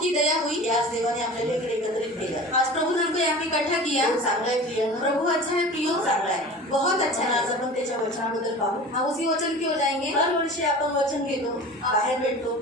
की दया हुई, आज देवाने आपल्याला इकडे एकत्रित केलं. आज प्रभु ने हमको यहाँ पे इकट्ठा किया. चांगला आहे प्रिय, प्रभु अच्छा है प्रियो, चांगला आहे. बहुत अच्छा आणि है. आज आपण त्याच्या वचनाबद्दल पाहू. हम उसी वचन की ओर जाएंगे. हर वर्षी आपण वचन घेतो, बाहेर भेटतो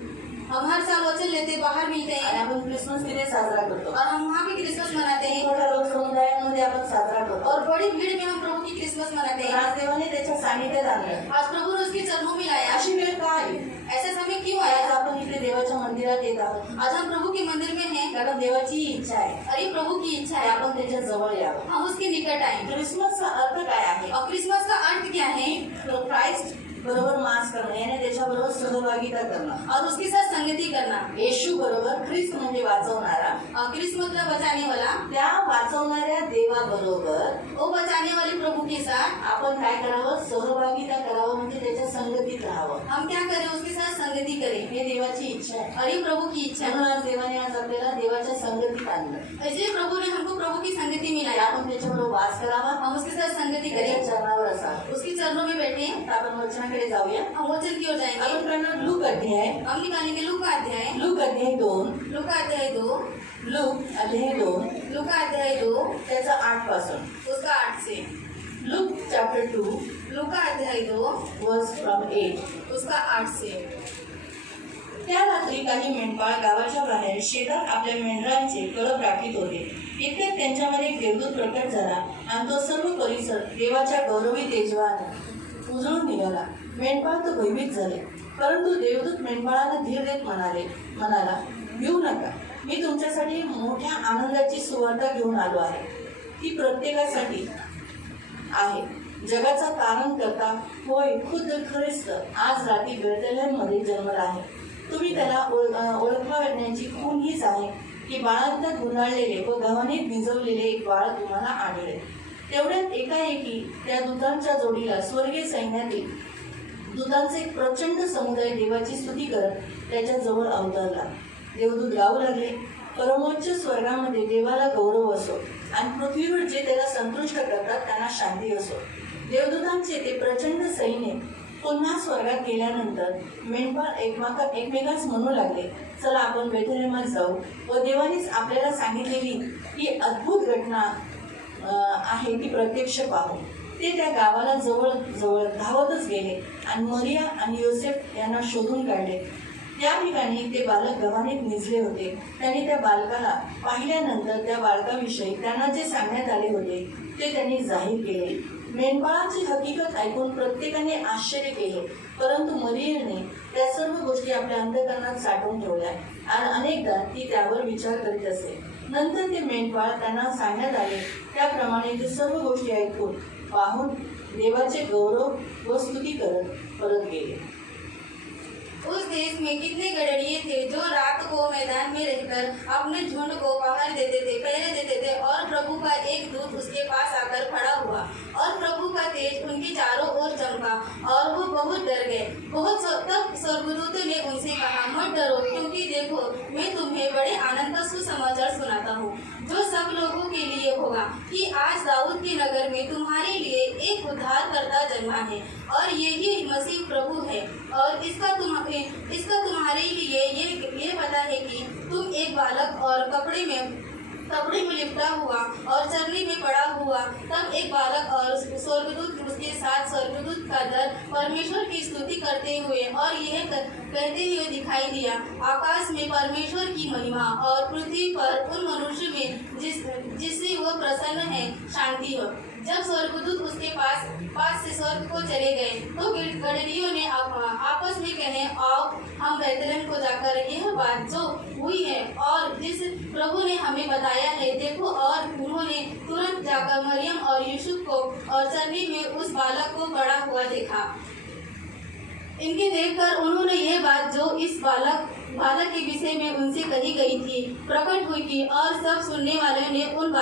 हम हर साल वचन लेते, बाहर मिलते आणि हैं आपण क्रिसमस तिथे साजरा करतो. और हम वहाँ पे क्रिसमस मनाते हैं मोठ्या लोक समुदायांमध्ये आपण साजरा करतो. और बड़ी भीड़ में हम प्रभु की क्रिसमस मनाते हैं. आज देवाने त्याच्या सानिध्यात आणलं. आज प्रभु ने उसके चरणों में लाया. अशी वेळ का आली? ऐसा समय क्यों आज आया? आपण इकडे देवाच्या मंदिरात येत आहोत आज हम प्रभु के मंदिर में हैं कारण देवाची इच्छा आहे अरे प्रभु की इच्छा की है आपण त्याच्या जवळ यावं. हम उसके निकट आए. क्रिसमसचा अर्थ काय आहे? और क्रिसमस का अर्थ क्या है? क्राइस्ट बरोबर मास करणं, याने त्याच्याबरोबर सहभागिता करणं, और उसके साथ संगति करना. येशू बरोबर ख्रिस्त म्हणजे वाचवणारा, क्रिस्त मतलब बचाने वाला. त्या वाचवणाऱ्या देवाबरोबर वो बचाने वाले प्रभु के साथ आपण काय करावं? सहभागिता करावं, म्हणजे त्याच्या संगतीत राहावं. हम क्या करें? उसके साथ संगति करें. हे देवाची इच्छा आहे. अरे प्रभु की इच्छा. म्हणून आज देवाने आज आपल्याला देवाच्या संगतीत आणलं. इसलिए प्रभु ने हमको प्रभु की संगति में की लाया. आपण त्याच्याबरोबर वास करावा, हम उसके साथ संगति त्याच्या करें, चरणावर असावं. उसके चरणों में बैठे. आता आपण वचनाकडे जाऊया. हम वचन की ओर जाएंगे. आपण करणार लूक अध्याय, हम निकालेंगे लूका अध्याय. लूक अध्याय 2, लूका अध्याय 2. लूक अध्याय 2 लूका अध्याय 2 त्याचा 8 पासून. उसका 8 से. लूक चॅप्टर 2 लूका अध्याय 2 वर्स फ्रॉम 8. उसका 8 से. त्या रात्री काही मेंढपाळ गावाच्या बाहेर शेतात आपल्या मेंढरांचे कळप राखीत होते. इतक्यात त्यांच्यामध्ये एक देवदूत प्रकट झाला आणि तो सर्व परिसर देवाच्या गौरवी तेजवाने उजळून निघाला. मेंढपाळ तो भयभीत झाले, परंतु देवदूत मेंढपाळांना धीर देत म्हणाला, भिऊ नका, मी तुमच्यासाठी मोठ्या आनंदाची सुवार्ता घेऊन आलो आहे. ती प्रत्येकासाठी आहे. जगाचा कारण करता होय खुद्द ख्रिस्त आज रात्री बेथलेहममध्ये जन्मला आहे. तुम्ही त्याला ओळखण्याची खूण हीच आहे की बाळांतात गुंडाळलेले व गव्हाणे भिजवलेले एक बाळ तुम्हाला आढळेल. तेवढ्यात एकाएकी त्या दूतांच्या जोडीला स्वर्गीय सैन्यातील दूतांचे एक प्रचंड समुदाय देवाची स्तुती करत त्याच्या जवळ अवतरला. देवदूत गाऊ लागले, परमोच्च स्वर्गामध्ये देवाला गौरव असो आणि पृथ्वीवर जे त्याला संतुष्ट करतात त्यांना शांती असो. देवदूतांचे ते प्रचंड सैन्य पुन्हा स्वर्गात गेल्यानंतर मेंढपाळ एकमेकांस म्हणू लागले, चला आपण बेथलेहमात जाऊ व देवानेच आपल्याला सांगितलेली ही अद्भुत घटना आहे ती प्रत्यक्ष पाहू. ते त्या गावाला जवळ जवळ धावतच गेले आणि मरिया आणि योसेफ यांना शोधून काढले. त्या ठिकाणी ते बालक गव्हाणीत निजले होते. त्यांनी त्या बालकाला पाहिल्यानंतर त्या बालकाविषयी त्यांना जे सांगण्यात आले होते ते त्यांनी जाहीर केले. मेंढपाळांची हकीकत ऐकून प्रत्येकाने आश्चर्य केले, परंतु मरियेने त्या सर्व गोष्टी आपल्या अंतःकरणात साठवून ठेवल्या आणि अनेकदा ती त्यावर विचार करीत असे. नंतर ते मेंढपाळ त्यांना सांगण्यात आले त्याप्रमाणे ते सर्व गोष्टी ऐकून पाहून देवाचे गौरव व स्तुती करत परत गेले. उस देश में कितने गडरिये थे जो रात को मैदान में रहकर अपने झुंड को पहरे देते थे और प्रभु का एक दूत उसके पास आकर खड़ा हुआ और प्रभु का तेज उनके चारों ओर चमका और वो बहुत डर गए. तब स्वर्गदूत ने उनसे कहा, मत डरो, क्योंकि देखो मैं तुम्हें बड़े आनंद का सुसमाचार सुनाता हूँ जो सब लोगों के लिए होगा कि आज दाऊद के नगर में तुम्हारे लिए एक उद्धारकर्ता जन्मा है और यही मसीह प्रभु है. और इसका तुम्हारे लिए ये पता है कि तुम एक बालक और कपड़े में लिपटा हुआ और चरनी में पड़ा हुआ. तब एक बालक और स्वर्गदूत उसके साथ स्वर्गदूत का दल परमेश्वर की स्तुति करते हुए और यह कहते हुए दिखाई दिया, आकाश में परमेश्वर की महिमा और पृथ्वी पर उन मनुष्य में जिससे वह प्रसन्न है शांति हो. जब स्वर्गदूत उसके पास से स्वर्ग को चले गए तो गडरियों ने आपस में कहे, आओ हम बेथलेहम को जाकर यह बात जो हुई है और जिस प्रभु ने हमें बताया है देखो. और उन्होंने तुरंत जाकर मरियम और यूसुफ को और चरनी में उस बालक को पड़ा हुआ देखा. इनके देखकर उन्होंने यह बात जो इस बालक के विषय में उनसे कही गई थी प्रकट हुई की. और सब सुनने वालों ने उन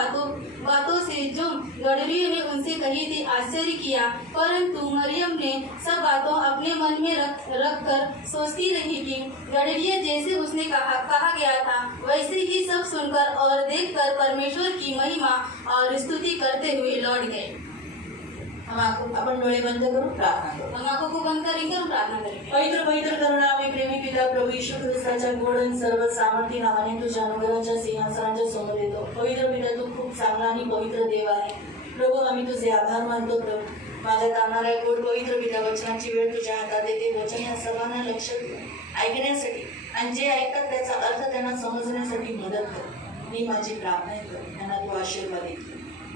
बातों से जो गडरियों ने उनसे कही थी आश्चर्य किया. परंतु मरियम ने सब बातों अपने मन में रख कर सोचती रही कि गडरिया जैसे उसने कहा गया था वैसे ही सब सुनकर और देखकर परमेश्वर की महिमा और स्तुति करते हुए लौट गए. आपण डोळे बंद करून प्रार्थना करू. हम आंखों को बंद करेंगे और प्रार्थना करेंगे. पवित्र करुणा में प्रेमी पिता पिता प्रभू येशू ख्रिस्ताच्या गोड आणि सर्व सामर्थ्य नावाने तुझ्या अनुग्रहाच्या सिंहासनाच्या समोर येतो. पवित्र पिता, तू खूप चांगला आणि पवित्र देव आहे. प्रभू, आम्ही तुझे आभार मानतो. प्रभू, माझ्या कानाला गोड पवित्र पिता, वचनाची वेळ तुझ्या हातात येते. वचन या सर्वांना लक्ष ऐकण्यासाठी आणि जे ऐकतात त्याचा अर्थ त्यांना समजण्यासाठी मदत कर. मी माझी प्रार्थना कर, त्यांना तू आशीर्वाद दे.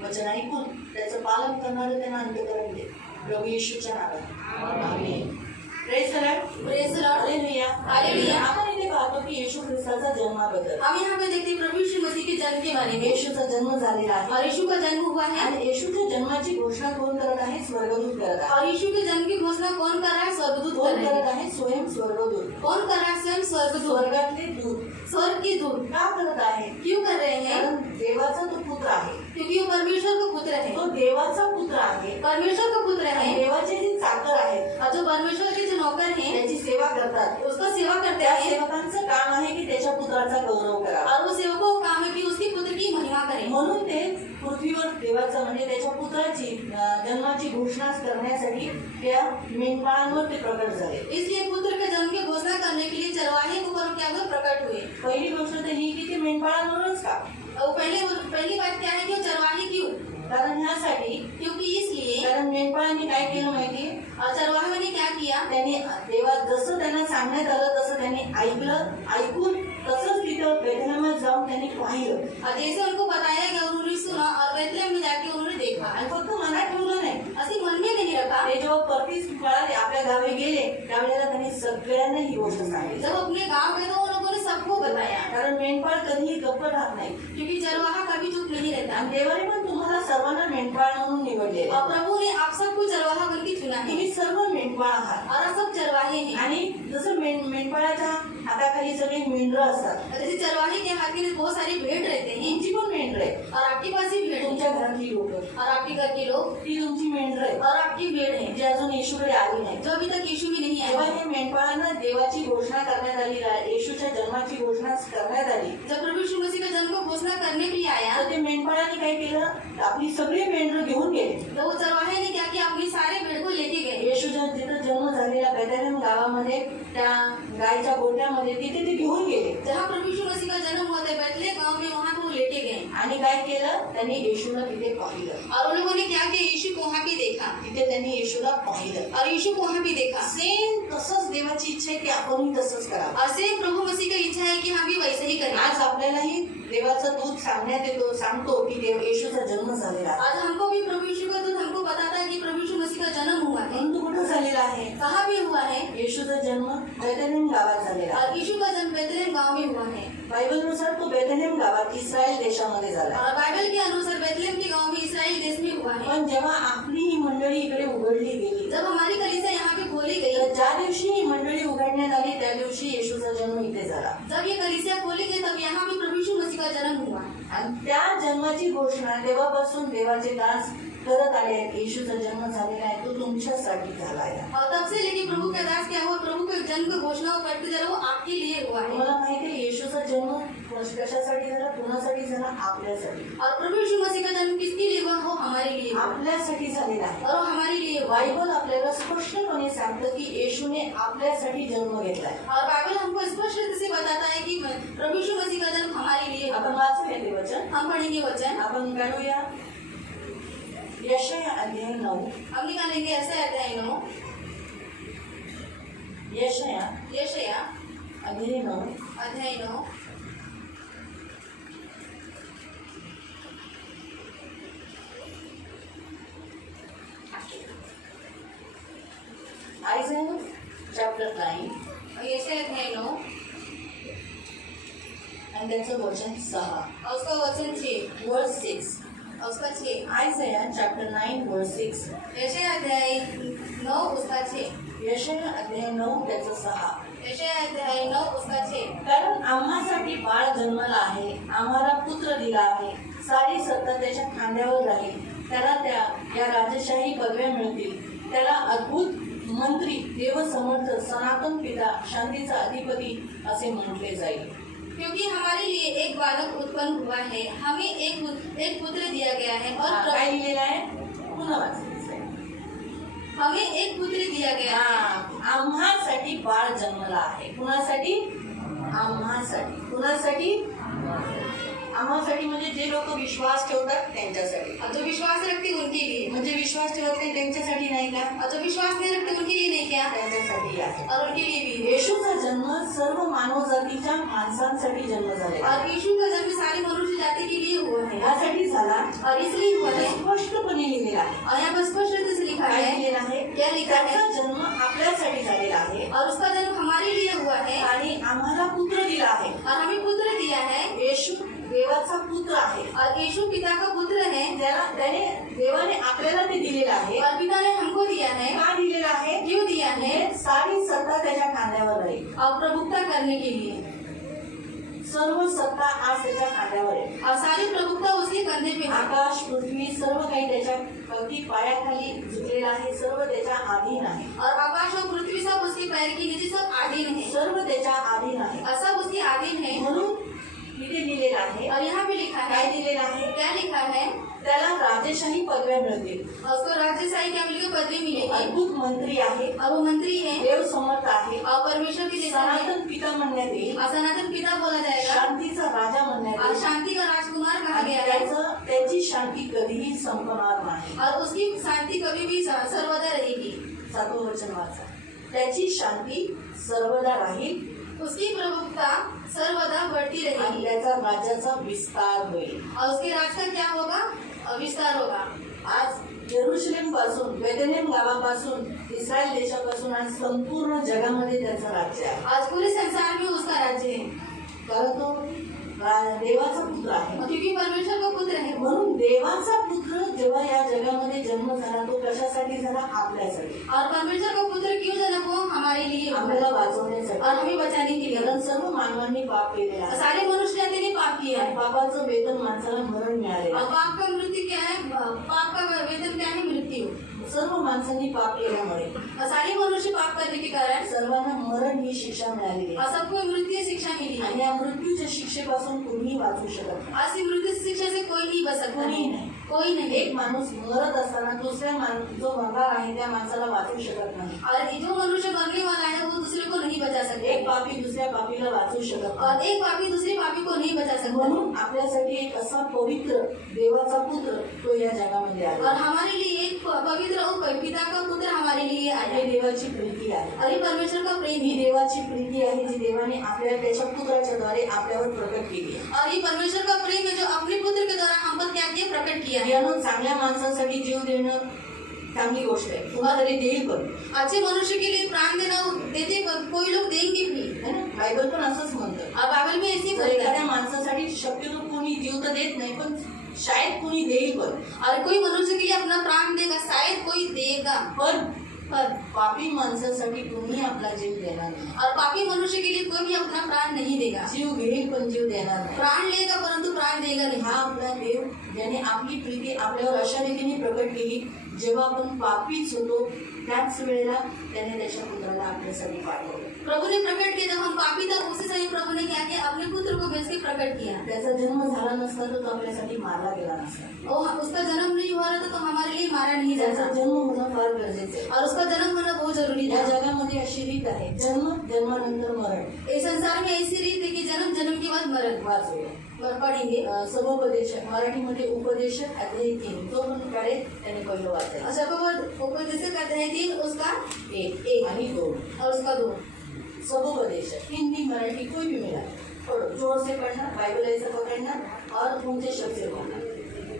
वचन ऐकून त्याचं पालन करणारं त्यांना अंतःकरण दे. प्रभू येशूच्या नावात amen. Praise the lord. Praise the lord. Hallelujah. Hallelujah. आपण इथे पाहतो की येशू ख्रिस्ताचा जन्माबद्दल. हम यहाँ पे देखते हैं प्रभु यीशु मसीह के जन्म के बारे में। येशूचा जन्म झालेला आहे और यीशु का जन्म हुआ है। आणि येशूच्या जन्माची घोषणा कोण करत आहे? स्वर्गदूत करत आहे. और यीशु के जन्म की घोषणा कौन कर रहा है? स्वर्गदूत कर कोण रहे करत हैं। आहे? स्वयं स्वर्गदूत. कौन कर रहा है? स्वयं स्वर्गदूत। स्वर्गातले दूत. स्वर्ग के दूत। का करत आहे? क्यों कर रहे हैं? कारण देवाचा तो पुत्र आहे. क्योंकि वो परमेश्वर का पुत्र है। तो देवाचा पुत्र आहे. परमेश्वर का पुत्र आणि है। देवाचे जे चाकर आहेत और जो परमेश्वर के जो नौकर हैं त्याची सेवा करतात. उसका सेवा करते त्या हैं। सेवकांचं काम आहे की त्याच्या पुत्राचा गौरव करावा. और वो सेवकों का काम है कि उसके पुत्र की महिमा करें। म्हणून ते पृथ्वीवर देवाचा म्हणजे त्याच्या पुत्राची जन्माची घोषणा करण्यासाठी त्या मेंढपाळांवर ते प्रकट झाले. इसलिए पुत्र के जन्म की घोषणा करने के लिए चरवाहे को क्या हुए? प्रकट हुए। पहिली गोष्ट तर ही की ते मेंढपाळांवरच का? और पहली बात क्या है कि वो चरवाहे क्यों? कारण ह्यासाठी क्योंकि इसलिए कारण मेंढपाळांनी काय केलं माहिती? और चरवाहे ने क्या किया? त्यांनी देवा जसं त्यांना सांगण्यात आलं तसं त्यांनी ऐकून तसंच तिथं बेथलेहमात जाऊन त्यांनी पाहिलं. और जैसे उनको बताया गया उन्होंने सुना और बेथलेहम में जाके उन्होंने देखा। आणि फक्त मनात ठेवलं नाही. असे मन में नहीं रखा। ते जेव्हा परतीस पळाले आपल्या गावी गेले त्यावेळेला त्यांनी सगळ्यांना ही गोष्ट सांगितली. जब अपने गांव गए तो उन लोगों ने सबको बताया। कारण मेंढपाळ कधीही गप्प राहत नाही. क्योंकि चरवाहा कभी चुप नहीं रहता। आणि देवाने पण तुम्हाला सर्वांना मेंढपाळ म्हणून निवडले. और प्रभु ने आप सबको चरवाहा बन के चुना है। तुम्ही सर्व मेंढपाळ आहात. और आप सब चरवाहे हैं। आणि जसं मेंढपाळाच्या हाताखाली सगळी मेंढरं असतात. जैसे चरवाहे के हाथ में बहुत सारी भेड़ रहते हैं तुमची पण मेंढरं आहे. और आपके पास भी भेड़ है। तुमच्या घरातली लोक और आपके घर के लोग ती तुमची मेंढरं आहे और आपकी भेड़ है जी अजून येशूकडे आली नाही. जो अभी तक यीशु में नहीं जेव्हा आया। हे मेंढपाळांना देवाची घोषणा करण्यात आली, येशूच्या जन्माची घोषणा करण्यात आली, जब प्रभु यीशु मसीह का जन्म को घोषणा करने के लिए आया तर ते मेंढपाळांनी काय केलं? आपली सगळी मेंढरं घेऊन गेले. तो वो चरवाहे ने क्या किया? अपनी सारे भेड़ को लेके गए। येशूच्या जिथं जन्म झालेल्या बेथलेहम गावामध्ये त्या गायच्या गोठ्यामध्ये तिथे ते घेऊन गेले. जहाँ प्रभु यीशु मसीह का जन्म हुआ था बैतलहम गांव में, वहाँ को लेके गए। आणि काय केलं? त्यांनी येशूला तिथे पाहिलं. और उन लोगों ने क्या किया? यीशु को वहाँ पे देखा तिथे त्यांनी येशूला पाहिलं. और यीशु को वहाँ पे देखा। सेम तसंच देवाची इच्छा आहे की आपणही तसंच करावं. और सेम प्रभु मसीह का इच्छा है कि हम भी वैसे ही करें। आज आपल्यालाही देवाचा दूत सांगतो की येशूचा जन्म झालेला आहे. आज हमको भी प्रभु यीशु का दूत हमको बताता है कि प्रभु यीशु मसीह का जन्म हुआ है। परंतु कुठं झालेला आहे? कहाँ पे हुआ है? येशूचा जन्म बेथलेहम गावात झालेला आहे. और यीशु का जन्म बैतलहम गांव में हुआ है। बायबलनुसार तो बेथलेहम गावात इस्रायल देशामध्ये झाला. और बाइबल के अनुसार बैतलहम के गांव में इस्राएल देश में हुआ है। पण जेव्हा आपली ही मंडळी इकडे उघडली गेली, जब हमारी कलीसिया यहाँ पे खोली गई, तर ज्या दिवशी ही मंडळी उघडण्यात आली त्या दिवशी येशूचा जन्म इथे झाला. जब ये कलीसिया खोली गई तब यहाँ भी प्रभु यीशु मसीह का जन्म हुआ। आणि त्या जन्माची घोषणा तेव्हापासून देवाचे दास करत आले आहेत. येशूचा जन्म झालेला आहे, तो तुमच्यासाठी झाला आहे. और तब से लेके प्रभु का दास क्या हुआ? प्रभु के जन्म की घोषणा करते जा रहा, वो आपके लिए हुआ है। तुम्हाला माहिती आहे येशूचा जन्म कशासाठी झाला? कुणासाठी झाला? आपल्यासाठी. और प्रभु यीशु मसीह का जन्म किसके लिए हुआ? वो हमारे लिए हुआ। आपल्यासाठी झालेला आहे. और वो हमारे लिए हुआ। बायबल आपल्याला स्पष्टपणे सांगतं की येशूने आपल्यासाठी जन्म घेतलाय. और बाइबल हमको स्पष्ट से बताता है कि प्रभु यीशु मसीह का जन्म हमारे लिए हुआ। आपण वाचूया ते वचन. हम पढ़ेंगे वचन। आपण काढूया यशाया अध्याय 9. हम निकालेंगे ऐसा अध्याय 9। यशाया यशाया अध्याय 9 अध्याय 9। Isaiah chapter 9 यशाया अध्याय 9 आणि त्याचं वचन 6 और उसका वचन 6 verse 6. और उसका 6। Isaiah chapter 9 verse 6. यशाया अध्याय 9 उसका 6। यशाया अध्याय 9 त्याचं 6. यशाया अध्याय 9 उसका 6। कारण आम्हासाठी बाळ जन्मला आहे, आम्हाला पुत्र दिला आहे, सारी सत्ता त्याच्या खांद्यावर राहील. त्याला या राजशाही पदव्या मिळतील. त्याला अद्भुत मंत्री, देवसमर्थ, सनातन पिता, शांतीचा अधिपती असे म्हटले जाईल. क्योंकि हमारे लिए एक बालक उत्पन्न हुआ है, हमें एक पुत्र दिया गया है। और काय लिहिलेलं आहे? पुन्हा वाचायचं आहे. हमें एक पुत्र दिया गया है। आम्हासाठी आम्हासाठी बाळ जन्मला आहे. कुणासाठी? आम्हासाठी. कुणासाठी? आम्हासाठी म्हणजे जे लोक विश्वास ठेवतात त्यांच्यासाठी. और जो विश्वास रखते उनके लिए, म्हणजे विश्वास ठेवत नाही त्यांच्यासाठी नाही का? और जो विश्वास नहीं रखते उनके लिए नहीं क्या, त्यांच्यासाठी आहे. और उनके लिए भी है। येशूचा जन्म सर्व मानवजातीच्या माणसांसाठी जन्म झालेला आहे. और यीशु का जन्म सारी मनुष्य जाति के लिए हुआ है यासाठी झाला और इसलिए हुआ है। स्पष्टपणे लिहिलेला आहे. और यहाँ पर स्पष्ट रूप से लिखा काय है, लिहिलेलं आहे? क्या लिखा है? त्याचा जन्म आपल्यासाठी झालेला आहे और उसका जन्म हमारे लिए हुआ है आणि आम्हाला पुत्र दिला आहे. और हमें पुत्र दिया है। येशू देवाचा पुत्र आहे. और यीशु पिता का पुत्र है त्याने देवाने आपल्याला ते दिलेलं आहे. और पिता ने हमको दिया है। का दिलेलं आहे? क्यों दिया है? सारी सत्ता त्याच्या खांद्यावर आहे. और प्रभुता करने के लिए, सर्व सत्ता आज त्याच्या खांद्यावर आहे. और सारी प्रभुता उसके कंधे पे है। आकाश पृथ्वी सर्व काही त्याच्या अगदी पायाखाली झुकलेलं आहे. सर्व त्याच्या अधीन आहे. और आकाश और पृथ्वी सब उसके पैर के नीचे सब अधीन है, सर्व त्याच्या अधीन आहे. और सब उसके अधीन है। म्हणून इथे लिहिलेलं आहे. और यहाँ पे लिखा काय है, दिलेलं आहे? क्या लिखा है? त्याला राजेशाही पदव्या मिळतील. और उसको राजशाही क्या मिलेगी, पदवी मिलेगी। अद्भुत मंत्री आहे. और वो मंत्री है देव समर्थ आहे. और परमेश्वर के जैसा है। सनातन पिता म्हणण्यात येईल. और सनातन पिता बोला जाएगा शांतीचा राजा म्हणण्यात और येईल. शांति का राजकुमार कहा आणि गया है। त्याची शांती कधीही संपणार नाही. और उसकी शांति कभी भी सर्वदा रहेगी। 7वं वचन वाचा. त्याची शांती सर्वदा राहील उसकी प्रभुता सर्वदा बढ़ती आणि रहेगी त्याचा राज्याचा विस्तार होईल. और उसके राज का क्या होगा, विस्तार होगा। आज यरुशलेम पासून बेथलेहेम गावापासून इस्रायल देशापासून आणि संपूर्ण जगामध्ये त्याचं राज्य आहे. आज पूरे संसार में उसका राज्य है, कारण तो देवाचा पुत्र आहे. क्योंकि परमेश्वर का पुत्र है। म्हणून देवाचा पुत्र जेव्हा या जगामध्ये जन्म झाला तो कशासाठी झाला? आपल्यासाठी. और परमेश्वर का पुत्र क्यों जन्म हो? हमारे लिए हुआ आपल्याला वाचवण्यासाठी. और हमें बचाने के लिए। कारण सर्व मानवांनी पाप केलेला आहे. सारे मनुष्य जाति ने पाप किया आणि है। पापाचं वेतन माणसाला मरण मिळालेलं और आहे. पाप का मृत्यु क्या है? पाप का वेतन क्या है? मृत्यु। सर्व माणसांनी पाप केल्यामुळे और सारे मनुष्य पाप करने के कारण सर्वांना मरण ही शिक्षा मिळालेली और आहे. सबको मृत्यु शिक्षा मिली है। आणि या मृत्यूच्या शिक्षेपासून कोणीही वाचू शकत नाही. आज की मृत्यु शिक्षा से कोई नहीं बच सकता कोई है, नहीं। कोई नहीं। एक माणूस मरत असताना दुसऱ्या जो मरणार आहे त्या माणसाला वाचू शकत नाही. और जो मनुष्य मरने वाला है वो दूसरे को नहीं बचा सकता। एक पापी दुसऱ्या पापीला वाचू शकत नाही. और एक पापी दूसरे पापी को नहीं बचा सकता। म्हणून आपल्यासाठी एक असा पवित्र देवाचा पुत्र तो या जगामध्ये और आला. हमारे लिए एक पवित्र और पिता का पुत्र हमारे लिए आया ही है। देवाची प्रीती आहे. और ये परमेश्वर का प्रेम ही है। देवाची प्रीती आहे जी देवाने आपल्या त्याच्या पुत्राच्या द्वारे आपल्यावर प्रकट केली आहे. और ये परमेश्वर का प्रेम है जो अपने पुत्र के द्वारा हम पर क्या किया, प्रकट किया है। यानं चांगल्या माणसांसाठी जीव देणं चांगली गोष्ट आहे. कुणातरी देईल पण, अच्छे मनुष्य के लिए प्राण देना देते, कोई लोग देंगे भी। है ना? बायबल पण असंच म्हणतं. और बाइबल में ऐसे ही जर बोलता एखाद्या है। माणसासाठी शक्यतो कोणी जीव तर देत नाही पण शायद कोणी देईल पण. और कोई मनुष्य के लिए अपना प्राण देगा, शायद कोई देगा। पण पर पापी माणसासाठी कोणी आपला जीव देणार नाही. और पापी मनुष्य के लिए कोई भी अपना प्राण नहीं देगा। जीव घेईल पण जीव देणार नाही. प्राण लेगा परंतु प्राण देगा नहीं। हा आपला देव ज्याने आपली प्रीती आपल्यावर अशा रीतीने प्रकट केली जेव्हा आपण पापीच होतो त्याच वेळेला त्याने त्याच्या पुत्राला आपल्यासाठी पाठवलं. प्रभु ने प्रकट किया, जब हम पापी था उसी समय प्रभु ने क्या किया, अपने पुत्र को भेज के प्रकट किया। त्याचा जन्म झाला नसता तर तो आपल्यासाठी मारला गेला नसता. और उसका जन्म नहीं हुआ रहता तो हमारे लिए मारा नहीं त्याचा जाता। जन्म होणं फार गरजेचं आहे. और उसका जन्म होना बहुत जरूरी या था। जगामध्ये अशी रीत आहे जन्म जन्मानंतर मरण. इस संसार में ऐसी रीत है कि जन्म जन्म के बाद मरण। वाचूया. पढ़ेंगे समुपदेश मराठीमध्ये उपदेश अध्याय 3 तो पण काढेल त्याने पहिलं वाचायचं. और सबको उपदेश अध्याय 3 उसका 1 आणि 2 और उसका 2। समुपदेश हिंदी मराठी कोई भी मिला पढ़ो, जोर से पढ़ना, बाइबल ऐसा पकड़ना और ऊंचे शब्द से बोलना.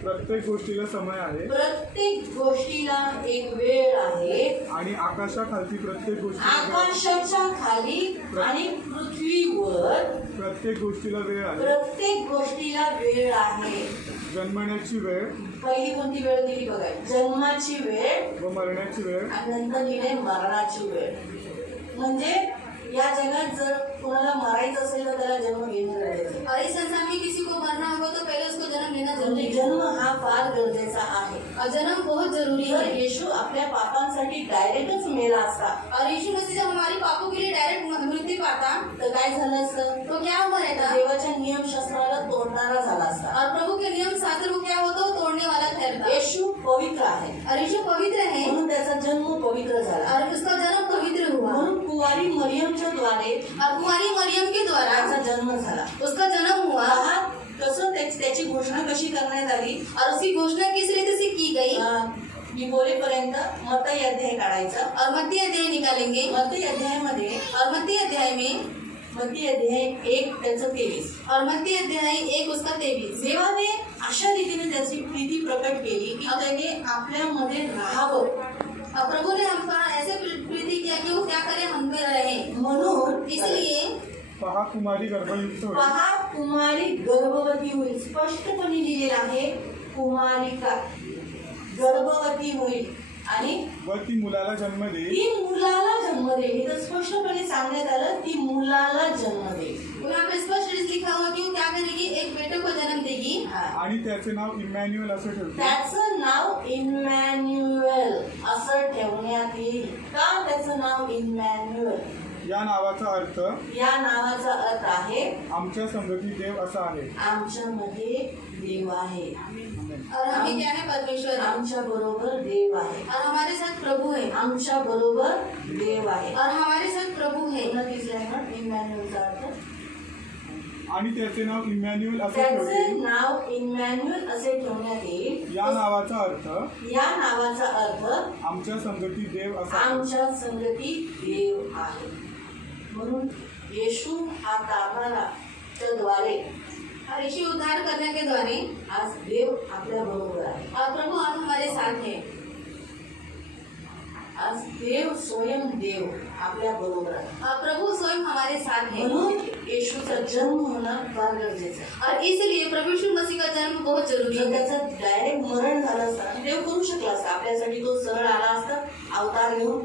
प्रत्येक गोष्टीला समय आहे प्रत्येक गोष्टीला एक वेळ आहे. आणि आकाशाखालची प्रत्येक गोष्टी आकाशाच्या खाली आणि पृथ्वीवर प्रत्येक गोष्टीला वेळ आहे. प्रत्येक गोष्टीला वेळ आहे. जन्मण्याची वेळ पहिली कोणती वेळ दिली बघा, जन्माची वेळ व मरण्याची वेळ आणि नंतर लिहिले मरणाची वेळ. म्हणजे या जगात जर कोणाला मरायचं असेल तर त्याला जन्म घेणं गरजेचं आहे. और इस संसार में किसी को मरना होगा तो पहले उसको जन्म लेना जरूरी म्हणजे है। जन्म हा फार गरजेचा आहे. और जन्म बहुत जरूरी जर है। येशू आपल्या पापांसाठी डायरेक्टच मेला असता और यीशु मसीह जब हमारे पापों के लिए डायरेक्ट मृत्यु पाता तर काय झालं असतं? तो क्या हुआ रहता, देवाच्या नियमशास्त्राला तोडणारा झाला असता. और प्रभु के नियम शास्त्र को क्या होता वो तोड़ने वाला ठहरता। येशू पवित्र आहे और यीशु पवित्र है म्हणून त्याचा जन्म पवित्र झाला. और उसका जन्म पवित्र हुआ। म्हणून कुवारी द्वारे और कुमारी मरियम के द्वारा त्याचा जन्म झाला. उसका जन्म हुआ पहा कसं त्याची घोषणा कशी करण्यात आली. और उसकी घोषणा किस रीति से की गई. मी बोलेपर्यंत मत्ती अध्याय काढायचा. और मत्ती अध्याय निकालेंगे. मत्ती अध्यायामध्ये और मत्ती अध्याय में मत्ती अध्याय 1 त्याचं 23. और मत्ती अध्याय 1 उसका 23. देवाने अशा रीतीने त्याची प्रीती प्रकट केली की त्याने आपल्यामध्ये राहावं. और प्रभु ने हम पर ऐसे प्रीति किया कि वो क्या करे, हम पे रहे. म्हणून इसलिए पहा कुमारी गर्भयुक्त होईल. पहा कुमारी गर्भवती होईल. स्पष्टपणे लिहिलेलं आहे कुमारिका गर्भवती होईल आणि व ती मुलाला जन्म देईल. ती मुलाला जन्म देईल. इथं स्पष्टपणे सांगण्यात आलं ती मुलाला जन्म देईल. यहाँ पे स्पष्ट लिखा हुआ कि वो क्या करेगी, एक बेटे को जन्म देगी. आणि त्याचे नाव इमॅन्युअल असं ठेवते. त्याचं नाव इमॅन्युएल असं ठेवण्यात येईल. का त्याचं नाव इमॅन्युएल. या नावाचा अर्थ या नावाचा अर्थ आहे आमच्या संगती देव असा आहे. आमच्यामध्ये देव आहे. और हमें क्या है, परमेश्वर है. आमच्या बरोबर देव आहे. और हमारे साथ प्रभु है. आमच्या बरोबर देव आहे. और हमारे साथ प्रभु है. इमॅन्युएलचा अर्थ आणि त्याचे नाव इमॅन्युअल असे त्याचे ठेवते. नाव इमॅन्युएल असे ठेवण्यात येईल. या नावाचा अर्थ या नावाचा अर्थ आमच्या संगती देव असा आहे. आमच्या संगती देव आहे. म्हणून येशू हा दाखवण्याच्या द्वारे और यीशु उद्धार करने के द्वारे आज देव आपल्या बरोबर आहे. और प्रभु आज हमारे साथ है. आज देव स्वयं देव आपल्या बरोबर आहे. और प्रभु स्वयं हमारे साथ है. म्हणून येशूचा जन्म होणं फार गरजेचं आहे. और इसलिए प्रभु यीशु मसीह का जन्म बहुत जरूरी जर है. त्याचं डायरेक्ट मरण झालं असतं देव करू शकला असता. आपल्यासाठी तो सरळ आला असता अवतार घेऊन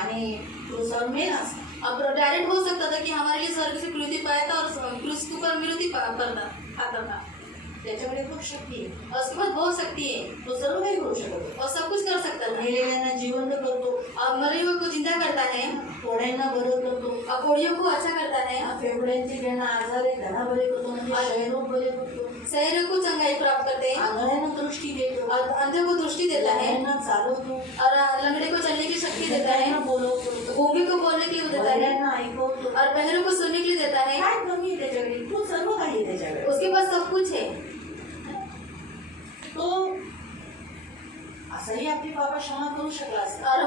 आणि क्रूसावर मेला असता. अब डायरेक्ट हो सकता था कि हमारे लिए स्वर्ग से क्रूसी पाया था और क्रूस के ऊपर मृत्यु खाता था. त्याच्याकडे खूप शक्ती आहे. और उसके बाद बहुत शक्ति है. तो सर्व काही करू शकतो. और सब कुछ कर सकता था. मेलेल्यांना जिवंत करतो. और मरे हुए को जिंदा करता है. कोड्यांना बरं करतो. और कोड़ियों को अच्छा करता है. फेफड्यांचे ज्यांना आजार आहे त्यांना बरे करतो. म्हणजे क्षयरोग बरे करतो. शरीर को चंगाई प्राप्त करते हैं. आंधळ्यांना दृष्टी देतो. और अंधे को दृष्टि देता है. त्यांना चालवतो. और लंगड़े को चलने की शक्ति देता है. त्यांना बोलवतो. गूंगे को बोलने के लिए देता है. बहिऱ्यांना ऐकवतो. और बहरों को सुनने के लिए देता है. काय कमी आहे त्याच्याकडे. खूप सर्व काही आहे त्याच्याकडे. उसके पास सब कुछ है. तो असंही आपली बाबा क्षमा करू शकला असता. और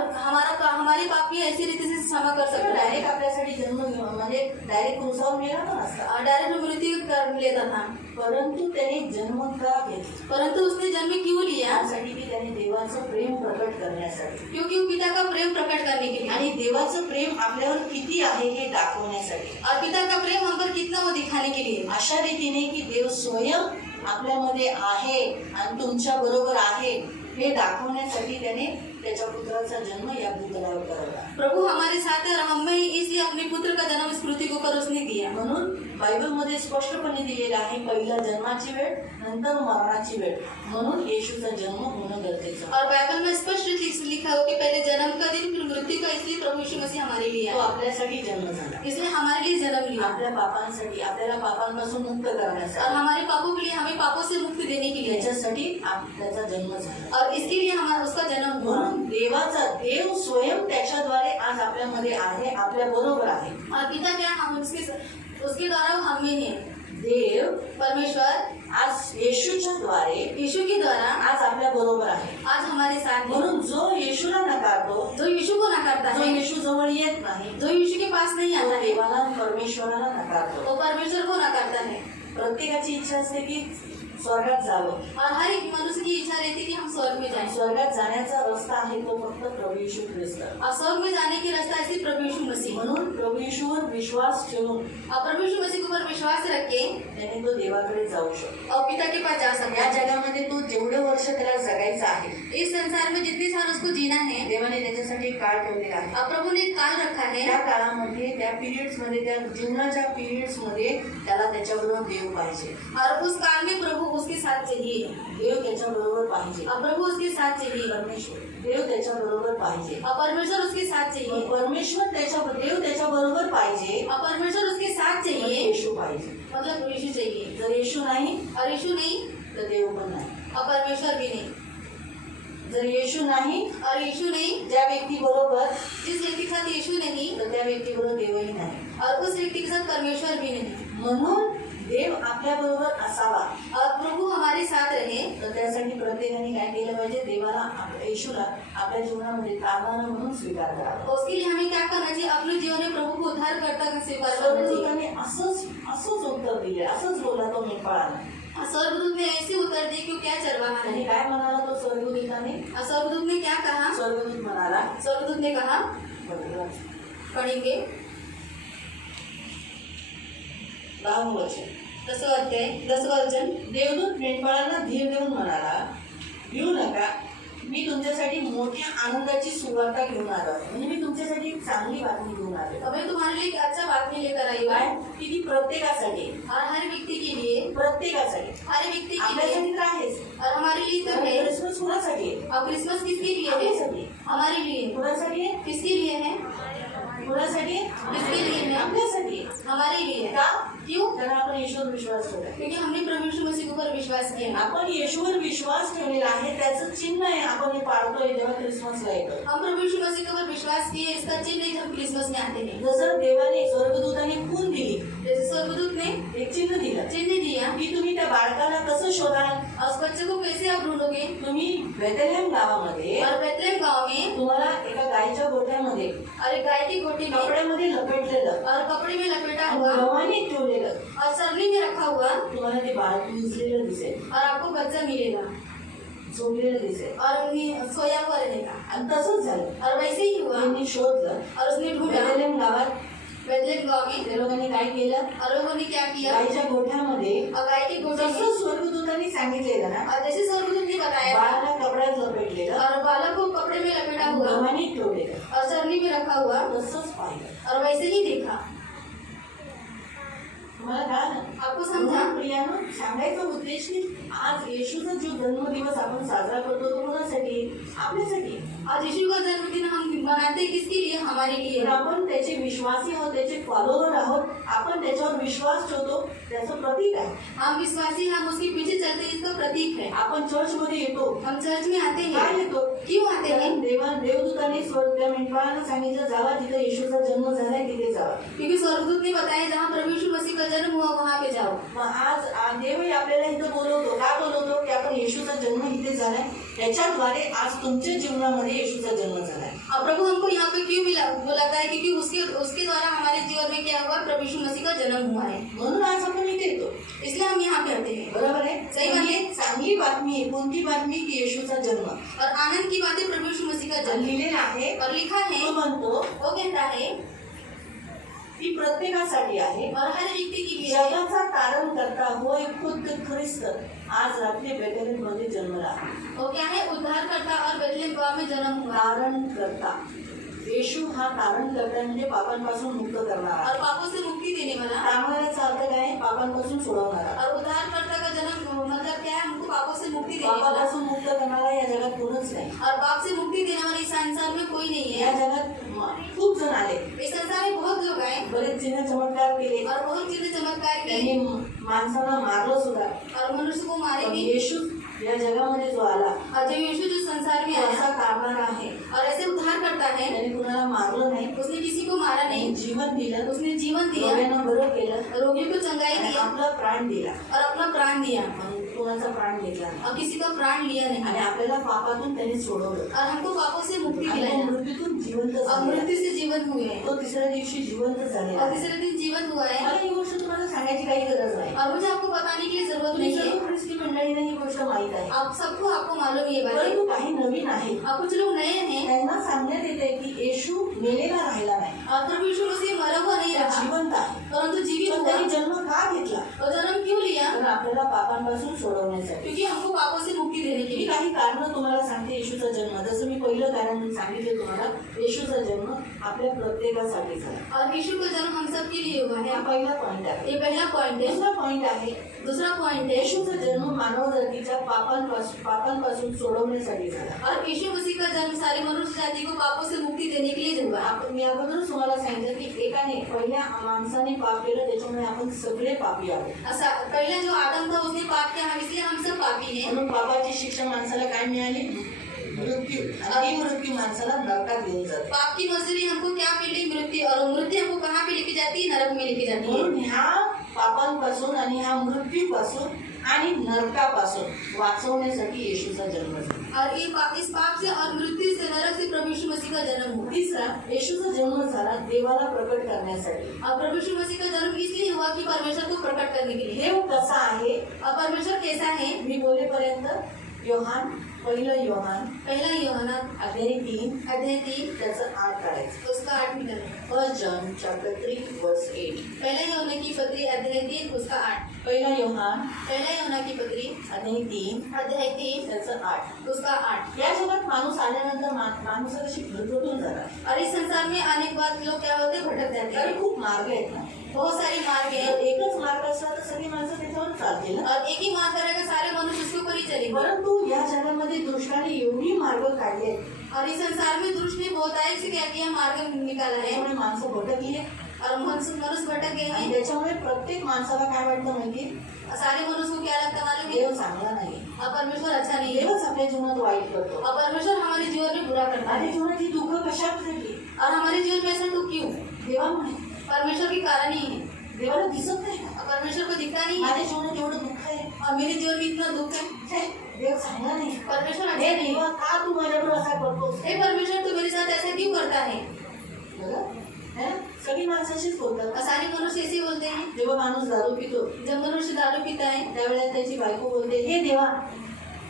हमारे पाप भी ऐसी रीति से क्षमा कर सकता है. डायरेक्ट आपल्यासाठी जन्म घेऊन म्हणजे डायरेक्ट क्रूसावर मेला पण असता. और डायरेक्ट मृत्यु कर लेता था. परंतु त्याने जन्म का घेतला. परंतु उसने जन्म क्यों लिया. यासाठी की त्याने देवाचं प्रेम प्रकट करण्यासाठी क्योंकि वो पिता का प्रेम प्रकट करने के लिए. आणि देवाचं प्रेम आपल्यावर किती आहे हे दाखवण्यासाठी. और पिता का प्रेम हम पर कितना वो दिखाने के लिए. अशा रीतीने की देव स्वयं आपल्यामध्ये आहे आणि तुमच्या बरोबर आहे हे दाखवण्यासाठी त्याने त्याच्या पुत्राचा जन्म या भूतलावर करावा. प्रभु हमारे साथ है और हमें इसलिए अपने पुत्र का जन्म इस पृथ्वी के ऊपर उसने दिया. म्हणून बायबलमध्ये स्पष्टपणे दिलेलं आहे पहिला जन्माची वेळ नंतर मरणाची वेळ. म्हणून येशूचा जन्म होणं गरजेचं. और बाइबल में स्पष्ट लिखा हो कि पहले जन्म का दिन फिर मृत्यु का. इसलिए प्रभु यीशु मसीह हमारे लिए तो आया. आपल्यासाठी जन्म झाला. इसलिए हमारे लिए जन्म लिया. आपल्या पापांसाठी आपल्याला पापांपासून मुक्त और करण्यासाठी हमारे पापों के लिए हमें पापों से मुक्ति देने के लिए. त्याच्यासाठी त्याचा जन्म झाला. और इसके लिए हमारा उसका जन्म हुआ. म्हणून देव स्वयं त्याच्याद्वारे आज आपल्यामध्ये आहे आपल्या बरोबर आहे. और पिता क्या हम उसके द्वारा हम में है. देव परमेश्वर आज येशूच्या द्वारे यीशु के द्वारा आज आपल्या बरोबर आहे. आज हमारे साथ है. म्हणून जो येशूला नकारतो जो यीशु को नकारता जो है, येशू जवळ येत नाही जो यीशु के पास नहीं तो आता है, देवाला परमेश्वराला नकारतो. वो परमेश्वर को नकारता है. प्रत्येकाची इच्छा असते की स्वर्गात जावं. और हर एक मनुष्य की इच्छा रहती है कि हम स्वर्ग में जाएं. स्वर्गात जाण्याचा रस्ता आहे तो फक्त प्रभू येशू ख्रिस्त. और स्वर्ग में जाने की रास्ता ऐसी प्रभु यीशु मसीह. म्हणून प्रभू येशूवर विश्वास ठेवून और प्रभु यीशु मसीह के ऊपर विश्वास रख के त्याने तो देवाकडे जाऊ शकतो. और पिता के पास जा सकता या है. जगामध्ये तो जेवढे वर्ष त्याला जगायचं आहे इस संसार में जितने साल उसको जीना है, देवाने त्याच्यासाठी काळ ठेवलेला आहे. और प्रभु ने एक काल रखा है. त्या काळामध्ये त्या पिरियड्स मध्ये त्या जीवनाच्या पिरियड्स मध्ये त्याला त्याच्याबरोबर देव पाहिजे. और उस काल में प्रभु उसके साथ चाहिए. देव त्याच्या बरोबर पाहिजे. और प्रभु उसके साथ चाहिए. परमेश्वर देव त्याच्या बरोबर पाहिजे. और परमेश्वर उसके साथ चाहिए. परमेश्वर देव त्याच्या बरोबर पाहिजे. और परमेश्वर उसके साथ चाहिए. येशू पाहिजे. मतलब यीशु चाहिए. जर येशू नाही और यीशु नहीं तर देव पण नाही. और परमेश्वर भी नहीं. जर येशू नाही, और यीशु नहीं, ज्या व्यक्ती बरोबर, जिस व्यक्ति के साथ यीशु नहीं तर त्या व्यक्ती बरोबर देवही नाही. और उस व्यक्ति के साथ परमेश्वर भी नहीं, म्हणून देव आपल्या बरोबर असावा, और प्रभु हमारे साथ रहे, तर त्यासाठी प्रत्येकाने काय केलं पाहिजे? देवाला, येशूला आपल्या जीवनामध्ये तारणारा म्हणून स्वीकार करावा. उसके लिए हमें क्या करना चाहिए? अपने जीवन में प्रभु को उद्धार करता का स्वीकार करना चाहिए. स्वर्गदूताने असंच उत्तर दिले, असंच बोलला तो मेंढपाळाला. स्वर्गदूत ने ऐसे उत्तर दिए कि वो क्या चरवाहा आणि है. काय म्हणाला तो स्वर्गदूताने? स्वर्गदूत ने क्या कहा? स्वर्गदूत म्हणाला, स्वर्गदूत ने कहा, पढ़ेंगे 10 वचन. 10वां अध्याय 10वां वचन. देवदूत मेंढपाळांना धीर देऊन म्हणाला, भिऊ नका, मी तुमच्यासाठी मोठ्या आनंदाची सुवार्ता घेऊन आलो आहे. म्हणजे मी तुमच्यासाठी एक चांगली बातमी घेऊन आलो. अब मैं तुम्हारे लिए एक अच्छा बातमी लेकर आई काय? हूँ, की ती प्रत्येकासाठी, और हर व्यक्ति के लिए, प्रत्येकासाठी, हर व्यक्ति के लिए, आपल्यासाठी तर आहेच. और हमारे लिए तो है. क्रिसमस कुणासाठी आहे? अब क्रिसमस किसके लिए है? आपल्यासाठी. हमारे लिए. कुणासाठी आहे? किसके लिए है? कुणासाठी आहे? किसके लिए है? आपल्यासाठी आहे. हमारे लिए. का? क्यों? कारण आपण येशूवर विश्वास ठेवला. क्योंकि हमने प्रभु यीशु मसीह के ऊपर विश्वास किया. आपण येशूवर विश्वास ठेवलेला आहे, त्याचं चिन्ह आहे. आपण हे पाळतोय जेव्हा क्रिसमसला येतो. हम प्रभु यीशु मसीह के ऊपर विश्वास किए, इसका चिन्ह है कि हम क्रिसमस में आते हैं. जसं देवाने स्वर्गदूताने खून दिली, जैसे स्वर्गदूत ने एक चिन्ह दिलं, चिन्ह दिया, की तुम्ही त्या बाळकाला कसं शोधाल? और उस बच्चे को कैसे आप ढूंढोगे? तुम्ही बेथलेहम गावामध्ये और बेतलेहम गांव में तुम्हाला एका गायीच्या गोठ्यामध्ये और एक गाय की गोटी में कपड्यामध्ये लपेटलेलं और कपड़े में लपेटा आणि हुआ गव्हाणी ठेवलेलं और सरनी में रखा हुआ, तुम्हाला ते बाळ उजलेलं दिसेल, और आपको बच्चा मिलेगा झोपलेलं दिसेल. और उन्हें सोया हुआ रहेगा. आणि तसंच झालं. और वैसे ही हुआ, त्यांनी शोधलं. और उसने ढूंढा बेथलेहम गावात बेतलेहम गांव में. त्या लोकांनी काय केलं? और लोगों ने क्या किया? गायीच्या गोठ्यामध्ये और गाय की गोटी में, जसं स्वर्गदूतांनी सांगितलेलं ना, और जैसे स्वर्गदूत ने बताया था, बाळाला कपड्यात लपेटलेलं, और बालक को कपड़े में लपेटा हुआ गव्हाणी ठेवलेलं, और सरनी में रखा हुआ, तसंच पाहिलं. और वैसे ही देखा. तुम्हाला कळालं? आपको समझा? म्हणून प्रियानो, सांगायचा उद्देश की आज येशूचा जो जन्मदिवस आपण साजरा करतो तो कोणासाठी? आपल्यासाठी. आज यीशु का जन्मदिन हम मनाते हैं किसके लिए? हमारे लिए. तर आपण त्याचे विश्वासी आहोत, त्याचे फॉलोवर आहोत, आपण त्याच्यावर विश्वास ठेवतो, त्याचं प्रतीक आहे. हम विश्वासी, हम उसके पीछे चलते हैं, इसका प्रतीक है. आपण चर्चमध्ये येतो. हम चर्च में आते काय हैं. येतो? क्यों आते हैं? कारण देवदूताने त्या मेंढपाळांना सांगितलं, जावा जिथे येशूचा जन्म झालाय तिथे जावा. क्योंकि स्वर्गदूत ने बताया जहाँ प्रभु यीशु मसीह का जन्म हुआ वहाँ पे जाओ. मग आज देवही आपल्याला इथं बोलवतो. का बोलवतो? की आपण येशूचा जन्म इथे झालाय, त्याच्याद्वारे आज तुमच्या जीवनामध्ये येशूचा जन्म झालाय. और प्रभु हमको यहाँ पे क्यों बुलाता है? क्योंकि उसके द्वारा हमारे जीवन में क्या हुआ? प्रभु यीशु मसीह का जन्म हुआ है. म्हणून आज आपण इथे येतो. इसलिए हम यहाँ पे आते हैं. बरोबर आहे. सही बात आहे. ही चांगली बातमी आहे. कोणती बातमी? की येशूचा जन्म. और आनंद की बात है प्रभु यीशु मसीह का जन्म. लिहिलेला आहे. और लिखा है, तो म्हणतो वो कहता है, ती प्रत्येकासाठी आहे. और हर व्यक्ति के लिए है. जगाचा तारण करता होय खुद ख्रिस्त आज रात्री बेथलेहम मध्ये जन्मला. वो क्या है? उद्धारकर्ता और बेतलेहम गांव में जन्म हुआ. तारण करता. येशू हा तारण करता म्हणजे पापांपासून मुक्त करणारा. और पापों से मुक्ति देने वाला. तारणाऱ्याचा अर्थ काय आहे? पापांपासून सोडवणारा. और उद्धारकर्ता का जन्म मतलब क्या है? हमको पापों से मुक्ति देने वाला. पापापासून मुक्त करणारा या जगात कोणच नाही. और पाप से मुक्ति देने वाले इस संसार में कोई नहीं या है. जगात खूप जण आले, इस संसार में बहुत लोग आए बरेच चिन्ह चमत्कार केले, और बहुत चिन्ह चमत्कार किए त्यांनी माणसाला मारलं सुद्धा. और मनुष्य को मारे पण भी. येशू या जगामध्ये जो आला और जो यीशु जो संसार में तो आया असा काढणारा आहे. और ऐसे उद्धार करता है, त्याने कुणाला मारलं नाही, उसने किसी को मारा त्याने नहीं, जीवन दिलं, उसने जीवन दिया, रोग्यांना बरं केलं, रोगियों को चंगाई आणि दिया आपला प्राण दिला. और अपना प्राण दिया, पण कोणाचा प्राण घेतला नाही. और किसी का प्राण लिया नहीं. आणि आपल्याला पापातून त्यांनी सोडवलं. और हमको पापों से मुक्ति आणि दिलाया मृत्यूतून जिवंत और झाला. मृत्यु से जीवन हुए. तो तिसऱ्या दिवशी जिवंत झालेला और आहे. तीसरे दिन जीवन हुआ है. मला ही गोष्ट तुम्हाला सांगायची काही गरज नाही. और मुझे आपको बताने की जरूरत तुम्ही नहीं है. सर्व ख्रिस्ती मंडळींना ही गोष्ट माहित आहे. आप सबको आपको मालूम ये बात है. परंतु काही नवीन आहे. और कुछ लोग नए हैं त्यांना सांगण्यात येते की येशू मेलेला राहिला नाही, और प्रभु यीशु मसीह मरा हुआ नहीं रहा, जिवंत आहे. परंतु जीवित पण हुआ. त्यांनी जन्म का घेतला? और जन्म क्यों लिया? तर आपल्याला पापांपासून सोडवण्यासाठी. क्योंकि हमको पापों से मुक्ति देने के मी लिए. काही कारण तुम्हाला सांगते. येशूचा जन्म, जसं मी पहिलं कारण सांगितलं तुम्हाला, येशूचा जन्म आपल्या प्रत्येकासाठी झाला. और यीशु का जन्म हम सब के लिए हुआ हा है. पहिला पॉइंट आहे. ये पहला पॉइंट है. दुसरा पॉइंट आहे, दूसरा पॉइंट है, येशूचा जन्म मानव जातीच्या पापांपासून सोडवण्यासाठी झाला. और यीशु मसीह का जन्म सारी मनुष्य जाति को पापों से मुक्ति देने के लिए हुआ. मी अगोदरच तुम्हाला सांगितलं की एकाने पहिल्या माणसाने पाप केलं, त्याच्यामुळे आपण सगळे पापी आहोत. ऐसा पहला जो आदम था उसने पाप किया, हम इसलिए हम सब पापी हैं. म्हणून पापाची शिक्षा माणसाला काय मिळाली? मृत्यू, आणि ही मृत्यू माणसाला नरकात घेऊन जाते. पाप की मजदूरी हमको क्या मिली? मृत्यु. और मृत्यु हमको कहाँ पे लिखी जाती है? नरक में लिखी जाती है. म्हणून ह्या पापांपासून आणि ह्या मृत्यूपासून आणि नरकापासून वाचवण्यासाठी येशूचा जन्म झाला. और इस पाप से और मृत्यु से, नरक से प्रभु यीशु मसीह का जन्म हुआ. तिसरा, येशूचा जन्म झाला देवाला प्रकट करण्यासाठी. और प्रभु यीशु मसीह का जन्म इसलिए हुआ कि परमेश्वर को प्रकट करने के लिए. देव कसा आहे और परमेश्वर कैसा है? मी बोलेपर्यंत योहान, पहिलं योहान पहला यूहन्ना अध्याय 3 अध्याय 3 त्याचं 8 काढायचं. उसका 8 निकलना. फर्स्ट जॉन चॅप्टर 3 वर्स 8. पहला यूहन्ना की पत्री अध्याय 3 उसका 8. पहिला योहान पहला यूहन्ना की पत्री अध्याय 3 अध्याय 3 त्याचं 8. उसका 8. या जगात माणूस आल्यानंतर माणूस कशी भरभरून जातात. और इस संसार में आने के बाद लोग क्या होते? भटक जाते कारण हैं. खूप मार्ग आहेत ना. बहुत सारे मार्ग जर हैं. एकच मार्ग असला तर सगळी माणसं त्याच्यावर चालतील ना. और एक ही मार्ग रहेगा, सारे मनुष्य उसके ऊपर ही चलेंगे. परंतु या जगामध्ये दुष्टाने एवढी मार्ग काढले आहेत, और इस संसार में दुष्ट ने बहुत आयत से क्या किया? मार्ग निकाला है. त्याच्यामुळे माणसं भटकली आहेत. और मनुष्य भटक गए आणि हैं. त्याच्यामुळे प्रत्येक माणसाला काय वाटतं माहिती, सारे मनुष्य को क्या लगता मालूम है? देव चांगला नाही. और परमेश्वर अच्छा नहीं है. देवच आपल्या जीवनात वाईट करतो. और परमेश्वर हमारे जीवन में बुरा करता आपल्या है. जीवनात ही दुःख कशासाठी? और हमारे जीवन में ऐसा दुख क्यों? देवामुळे. परमेश्वर के कारण ही है. देवाला दिसत नाही का? और परमेश्वर को दिखता नहीं है. माझ्या जीवनात एवढं दुःख आहे. और मेरे जीवन में इतना दुख है. छे, देव चांगला नाही. परमेश्वर अच्छा हे नहीं है. देवा, का तू माझ्याबरोबर असा करतोस? हे परमेश्वर तू मेरे साथ ऐसा क्यों करता है? बघा, है ना? सगळी माणसाशीच बोलतात. और सारे मनुष्य ऐसे ही बोलते हैं. जेव्हा माणूस दारू पितो जब मनुष्य दारू पीता है, त्यावेळेला त्याची बायको बोलते, हे देवा,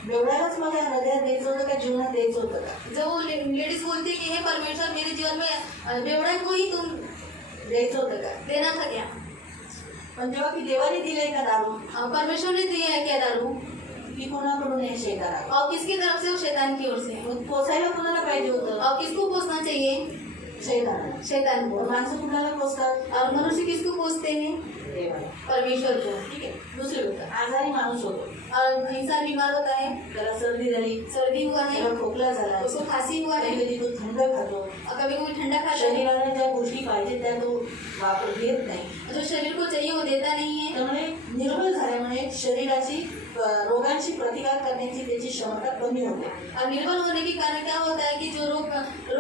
बेवड्यालाच मला हृदयात द्यायचं होतं का जीवनात द्यायचं होतं का? जब वो लेडीज बोलती है कि हे परमेश्वर मेरे जीवन में बेवड़ा को ही तुम द्यायचं होतं का? देना था क्या? पण जेव्हा की देवाने दिलंय का दारू, परमेश्वर ने दिया है क्या दारू? ती कोणाकडून आहे? शैतानाकडून. और किसकी तरफ से? वो शैतान की ओर से. मग पोसायला कोणाला पाहिजे होतं? और किसको पोसना चाहिए? शैतानाला. शैतान को. पण माणसं कुणाला पोसतात? और मनुष्य किसको पोसते हैं? देवाला. परमेश्वर को. ठीक आहे. दुसरी गोष्ट, आजारी माणूस होतो, और इंसान बीमार होता है, त्याला सर्दी झाली, सर्दी हुआ है, त्याला खोकला झाला, उसको खांसी हुआ है, कधी कधी तो थंड खातो, और कभी कभी ठंडा खाता है. शरीराला ज्या गोष्टी पाहिजे त्या तो वापर घेत नाही. जो शरीर को चाहिए वो देता नहीं है. त्यामुळे निर्बल झाल्यामुळे शरीराची रोगांची प्रतिकार करण्याची त्याची क्षमता कमी होते. और निर्बल होने के कारण क्या होता है कि जो रोग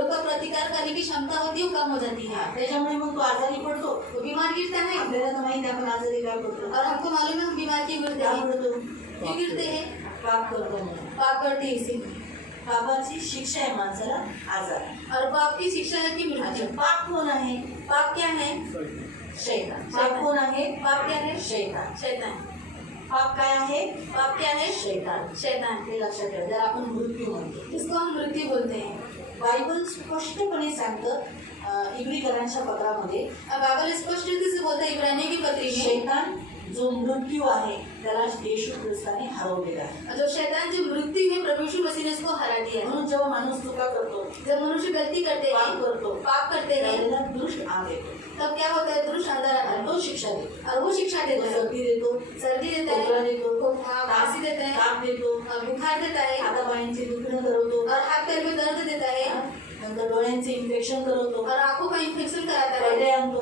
का प्रतिकार करने की क्षमता होती है वो कम हो जाती है. त्याच्यामुळे मग तो आजारी पडतो. वो बीमार गिरता है. आपल्याला तर माहिती आहे आपण आजारी काय पडतो, और हमको मालूम है हम बीमार क्यों गिरते का हैं. पडतो? क्यों गिरते हैं? पाप करतो म्हणून. पाप करते हैं इसी. पापाची शिक्षा आहे माणसाला आजार. और पाप की शिक्षा है कि अच्छा, मृत्यु. पाप कोण आहे? पाप क्या है? शैतान. पाप कोण आहे? पाप क्या है? शैतान. शैतान. पाप काय आहे? पाप क्या है? शैतान. शैतान. हे लक्षात ठेवा. जर आपण मृत्यू म्हणतो, जिसको हम मृत्यु बोलते हैं. बायबल स्पष्टपणे सांगतं इब्रीकरांच्या पत्रामध्ये, बाइबल स्पष्ट रीति से बोलता है इब्रानियों की पत्री में, शैतान जो मृत्यू आहे त्याला येशू ख्रिस्ताने हरवलेला आहे. जो शैतान जो मृत्यू है प्रभु यीशु मसीह ने उसको हरा दिया है. म्हणून जेव्हा माणूस चुका करतो, जब मनुष्य गलती करते पाप हैं, करतो, पाप करते हैं, त्याला दुष्ट आग येतो. तब क्या होता है? दुष्ट अंदर आता आणि है तो शिक्षा देतो. और वो शिक्षा तो देता है. सर्दी देतो, सर्दी देता खोकला है, देतो, खांसी देता है, ताप देतो, बुखार देता है, हातापायांची दुखणं करवतो, और हाथ पैर में दर्द देता है, नंतर डोळ्यांचे इन्फेक्शन करवतो, और आंखों का इन्फेक्शन कराता है, पडदे आणतो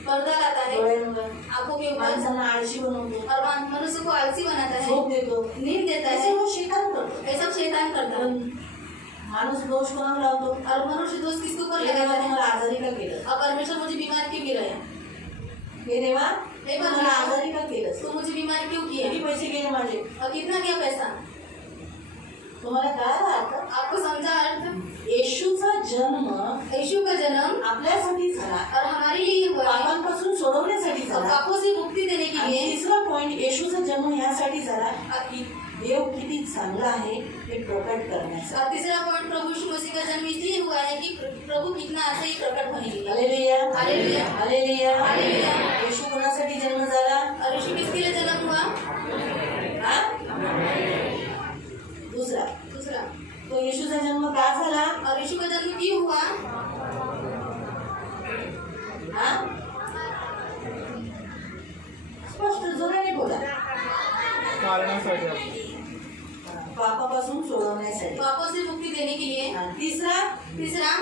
पर्दा लाता है डोळ्यांवर, आंखों के ऊपर, माणसांना आळशी बनवतो, और मनुष्य को आलसी बनाता है, झोप देतो. नींद देता हे है. सर्व शैतान करतो. ये सब शैतान करता है. पण माणूस दोष कोणाला लावतो? और मनुष्य दोष किसके ऊपर हे देवा लगाता है? मला आजारी का केलं? और परमेश्वर मुझे बीमार क्यों गिराया? हे देवा हे मला परमेश्वर, आजारी का केलंस? तू मुझे बीमार क्यों किया? किती पैसे गेले माझे? और कितना क्या पैसा? तुम्हाला काय अर्थ? आपको समझा अर्थ? येशूचा जन्म यीशु का जन्म आपल्यासाठी झाला, और हमारे लिए हुआ है, पापांपासून सोडवण्यासाठी और झाला. पापों से मुक्ति देने के आणि लिए. तिसरा पॉइंट, येशूचा जन्म ह्यासाठी झाला की देव किती चांगला आहे हे प्रकट करण्यासाठी. और तीसरा पॉइंट प्रभु यीशु मसीह का जन्म इसलिए हुआ है कि प्रभु कितना अच्छा ही प्रकट होने के लिए. Hallelujah, hallelujah, hallelujah, hallelujah. Yeshu कोणासाठी जन्म झाला? और यीशु किसके लिए जन्म हुआ? हा? दूसरा, दूसरा, तो येशूचा जन्म का झाला? और यीशु का जन्म क्यों हुआ? हा? स्पष्ट जोराने बोला. कारणासाठी आपण. पापापासून सोडवण्यासाठी. पापों से मुक्ति देने के लिए. आणि तीसरा, तीसरा,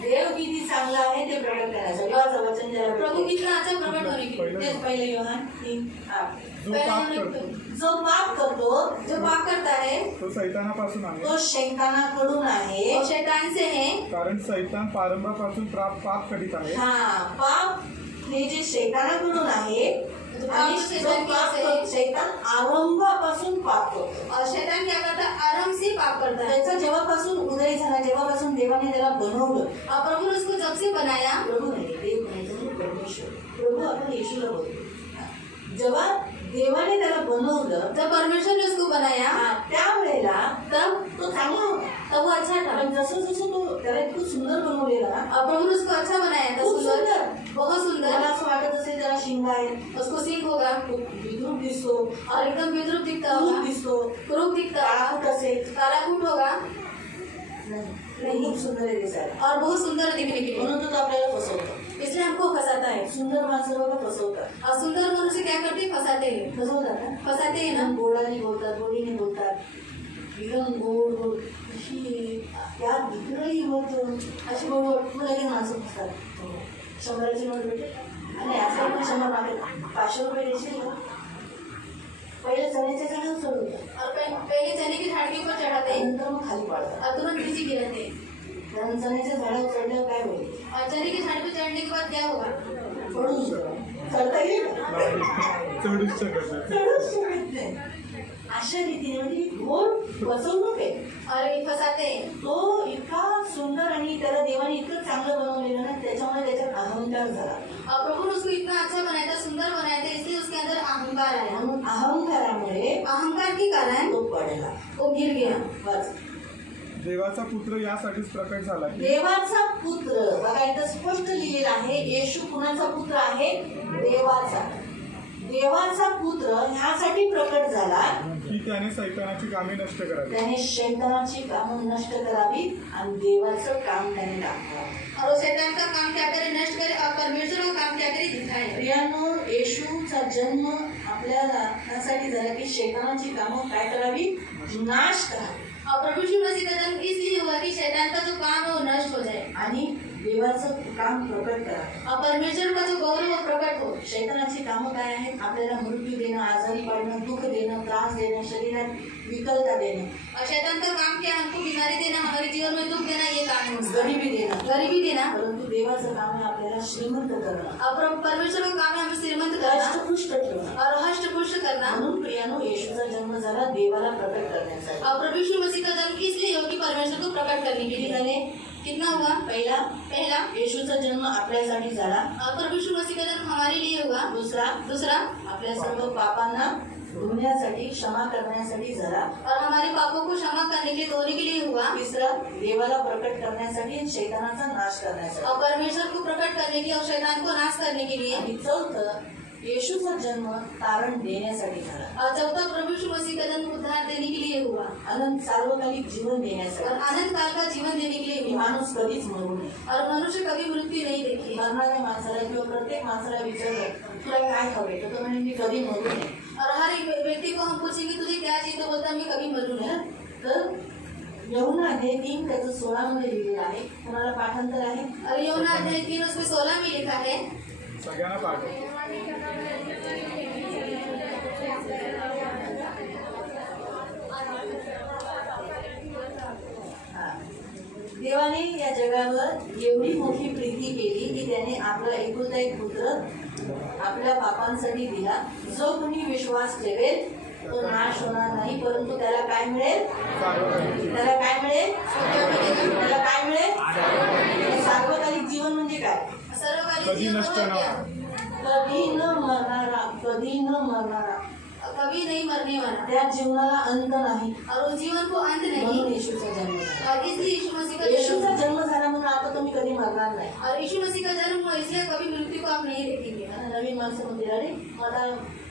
देव किती चांगला आहे ते प्रकट करण्यासाठी. देवाचं वचन ज्याला प्रभु भेटते. कितना अच्छा प्रकट होने के लिए. तेच पहिले योहान 3:8. जो पाप करतो जो पाप करतो जो पाप करता है तो सैतानापासून आहे, तो शैतानाकडून आहे. वो शैतान से है, कारण सैतान प्रारंभापासून पाप करीत आहे. हा, पाप हे जे शैतानाकडून आहे आणि जो पाप करतो, शैतान आरंभापासून पाप करतो. और शैतान क्या करता है, आराम से पाप करता है. त्याचा जेव्हापासून उदय झाला, जेव्हापासून देवाने त्याला बनवलं, और प्रभु ने उसको जब से बनाया, प्रभू नाही, देव म्हणायचं म्हणजे परमेश्वर, प्रभू आपण येशूला बोलतो. जेव्हा देवाने त्याला बनवलं, जब परमेश्वर ने उसको बनाया, त्यावेळेला तब तो चांगला होता. तब वो अच्छा था. पण जसं जसं तो त्याला इतकं सुंदर बनवलेलं ना, और प्रभु ने उसको अच्छा बनाया था, खूप सुंदर, सुंदर. बहुत मला सुंदर. असं वाटत असेल त्याला शिंग आहे, उसको सिंह होगा तो विद्रूप दिसतो, और एकदम विद्रूप दिखता क्रूर होगा, दिसतो, क्रूप दिखता होगा, काळाकुट असेल, कालाकूट होगा नाही, खूप सुंदर आहे दिसायला. और बहुत सुंदर दिखने के लिए. म्हणून तो आपल्याला फसवतो. इसलिए हमको फंसाता है. सुंदर माणसं बघा फसवतात. और सुंदर मनुष्य क्या करते हैं, फंसाते हैं. फसवतात ना, फंसाते हैं ना. एकदम गोडाने बोलतात, गोडीने बोलतात, एकदम गोड गोड अशी त्या विग्रही होतो, अशी गोड लगेच माणसं फसतात. 100ची नोट भेटेल आणि असं पण 100 मागेल, 500 रुपये देशील का? पहिले चण्याच्या झाडावर चढवतात, और पहले चने की झाड़ के ऊपर चढ़ाते हैं नंतर मग खाली पाडतात. और तुरंत नीचे गिराते हैं. कारण चण्याच्या झाडावर चढल्यावर काय होईल? और चने की झाड़ पे चढ़ने के बाद क्या होगा, पडून चढता येईल का? चढूच शकत नाही. चढूच शकत नाही. अशा रीतीने म्हणजे ही घोर फसवणूक आहे. और ये फंसाते हैं. तो इतका सुंदर आणि त्याला देवाने इतकं चांगलं बनवलेलं ना, त्याच्यामुळे त्याच्यात अहंकार झाला. और प्रभु ने उसको इतना अच्छा बनाया था, सुंदर बनाया था, इसलिए उसके अंदर अहंकार आया. म्हणून अहंकारामुळे अहंकार के कारण तो पडला. वो गिर गया. बस. देवाचा पुत्र यासाठीच प्रकट झाला की देवाचा पुत्र, बघा इथं स्पष्ट लिहिलेलं आहे, येशू कुणाचा पुत्र आहे? देवाचा. देवाचा पुत्र ह्यासाठी प्रकट झाला की त्याने सैतानाची कामे नष्ट करावी. त्याने शैतानाची कामं नष्ट करावी आणि देवाचं काम त्याने दाखवावं. और वो शैतान का काम क्या करे, नष्ट करे, और परमेश्वर का काम क्या करे, दिखाए. प्रियानो, येशूचा जन्म आपल्याला यासाठी झाला की शैतानाची कामं काय करावी? नाश करावी. और प्रभु यीशु मसीह का जन्म इसलिए हुआ कि शैतान का जो काम है वो नष्ट हो जाए आणि देवाचं काम प्रकट करावं. और परमेश्वर का जो गौरव वो प्रकट हो. शैतानाची कामं काय आहेत? आपल्याला मृत्यू देणं, आजारी पाडणं, दुःख देणं, त्रास देणं, शरीरात विकलता देणं, और शैतान का काम क्या है, हमको बीमारी देना, हमारे जीवन में दुख देना, ये काम है उसका. गरिबी देणं. गरीबी देना. परंतु देवाचं काम आहे आपल्याला श्रीमंत करणं, और परमेश्वर का काम है हमें श्रीमंत करना राष्ट्रपुष्ट ठेवणं. और हष्ट पुष्ट करना. म्हणून प्रियानो, येशूचा जन्म झाला देवाला प्रकट करण्यासाठी. और प्रभु यीशु मसीह का जन्म इसलिए हो कि परमेश्वर को प्रकट करने के किती लिए. झाले? कितना हुआ, पहिला, पहला. येशूचा जन्म आपल्यासाठी झाला. और प्रभु यीशु मसीह का जन्म हमारे लिए हुआ. दुसरा, दूसरा, आपल्या सर्व पापांना धुण्यासाठी, क्षमा करण्यासाठी झाला. और हमारे पापों को क्षमा करने के लिए, धोने के लिए हुआ. तिसरा, देवाला प्रकट करण्यासाठी, शैतानाचा नाश करण्यासाठी. और परमेश्वर को प्रकट करने के लिए और शैतान को नाश करने के लिए. आणि चौथं, येशूचा जन्म तारण देण्यासाठी झाला. और चौथा, प्रभु यीशु मसीह का जन्म उद्धार देने के लिए हुआ अनंत सार्वकालिक जीवन और देण्यासाठी. अनंत काल का जीवन देने के लिए की हुआ. माणूस कधीच मरू नये. और मनुष्य कभी मृत्यू नहीं देखी. मरणाऱ्या माणसाला किंवा प्रत्येक माणसाला विचारलं तुला काय हवे, तर तो म्हणे मी कधी मरू नये. और हर एक व्यक्ति को हम पूछेंगे तुझे क्या चाहिए, तो बोलता मैं कभी मरू नहीं. तर यहुना अध्याय 3 त्याचं 16 मध्ये लिहिलेलं आहे. कोणाला पाठांतर आहे? और यूहन्ना अध्याय 3 उसमें 16 में लिखा है. सगळ्यांना पाठ आहे. देवाने या जगावर एवढी मोठी प्रीती केली की त्याने आपला एकुलता एक पुत्र आपल्या पापांसाठी दिला. जो कोणी विश्वास ठेवेल तो नाश होणार नाही, परंतु त्याला काय मिळेल? त्याला काय मिळेल? त्याला काय मिळेल? सार्वकालिक जीवन म्हणजे काय? सर्वकालिक कधी जीवन नष्ट हो न गया. होणार. कधी न मरणारा, कधी न मरणारा, कभी नहीं मरने वाला. त्या जीवनाला अंत नाही. और उस जीवन को अंत म्हणून नहीं. येशूचा जन्म झाला. और इसलिए यीशु मसीह का येशूचा जन्म. जन्म झाला म्हणून आता तुम्ही कधी मरणार नाही. और यीशु मसीह का जन्म हुआ इसलिए कभी मृत्यू को आप नहीं देखेंगे. आता नवीन माणसं म्हणतील अरे मला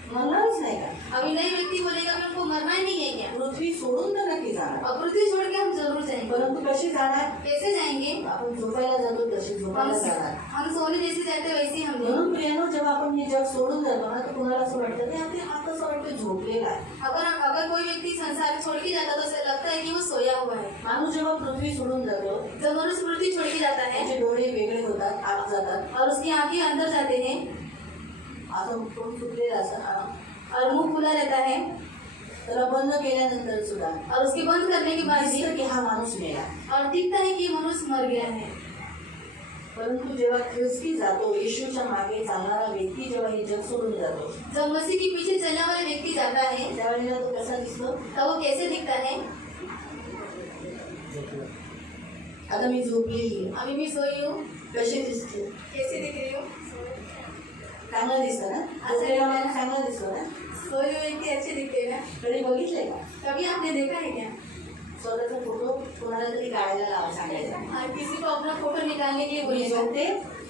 मरणारच नाही का? अभी नई व्यक्ति बोलेगा कि हमको मरना ही नहीं है क्या. पृथ्वी सोडून तर नक्की जाणार, और पृथ्वी छोड़ के हम जरूर जाएंगे. परंतु कशी जाणार? कैसे जाएंगे? आपण झोपायला जातो तशी झोपायला जाणार. हम सोने जैसे जाते वैसे ही हम जाएंगे. म्हणून प्रियानो, जेव्हा आपण हे जग सोडून जातो ना, तर कुणाला असं वाटतं की आपले हात असं वाटतं झोपलेला आहे. अगर कोई व्यक्ति संसार छोड़ के जाता तो ऐसा लगता है कि वो सोया हुआ है. माणूस जेव्हा पृथ्वी सोडून जातो जब मनुष्य पृथ्वी छोड़ के जाता है त्याचे डोळे वेगळे होतात, आत जातात और उसकी आंखें अंदर जाते हैं असं तोंड सुटलेलं असं और मुंह खुला रहता है त्याला बंद केल्यानंतर सुद्धा और उसके बंद करने के बाद भी दिसतं की हा माणूस मेला. और दिखता है कि मनुष्य मर गया है. परंतु जेव्हा ख्रिस्ती जातो, येशूच्या मागे चालणारा व्यक्ती जेव्हा हे जग सोडून जातो, जब मसीह के पीछे चलने वाला व्यक्ति जाता है त्यावेळेला तो कसा दिसतो? तब वो कैसे दिखता है. आता मी झोपलेली आहे. अभी मैं सोई हूँ. कशी दिसते? कैसे दिख रही हूँ. चांगलं दिसतं ना? असं झोपलेला माणूस चांगला दिसतो ना? सोई हुई व्यक्ति अच्छे दिखते हैं ना. कधी बघितलंय का? कभी आपने देखा है क्या. स्वतःचा फोटो कोणाला तरी काढायला लावा सांगायचा. और किसी को अपना फोटो निकालने के लिए मी बोलेगा झोपते,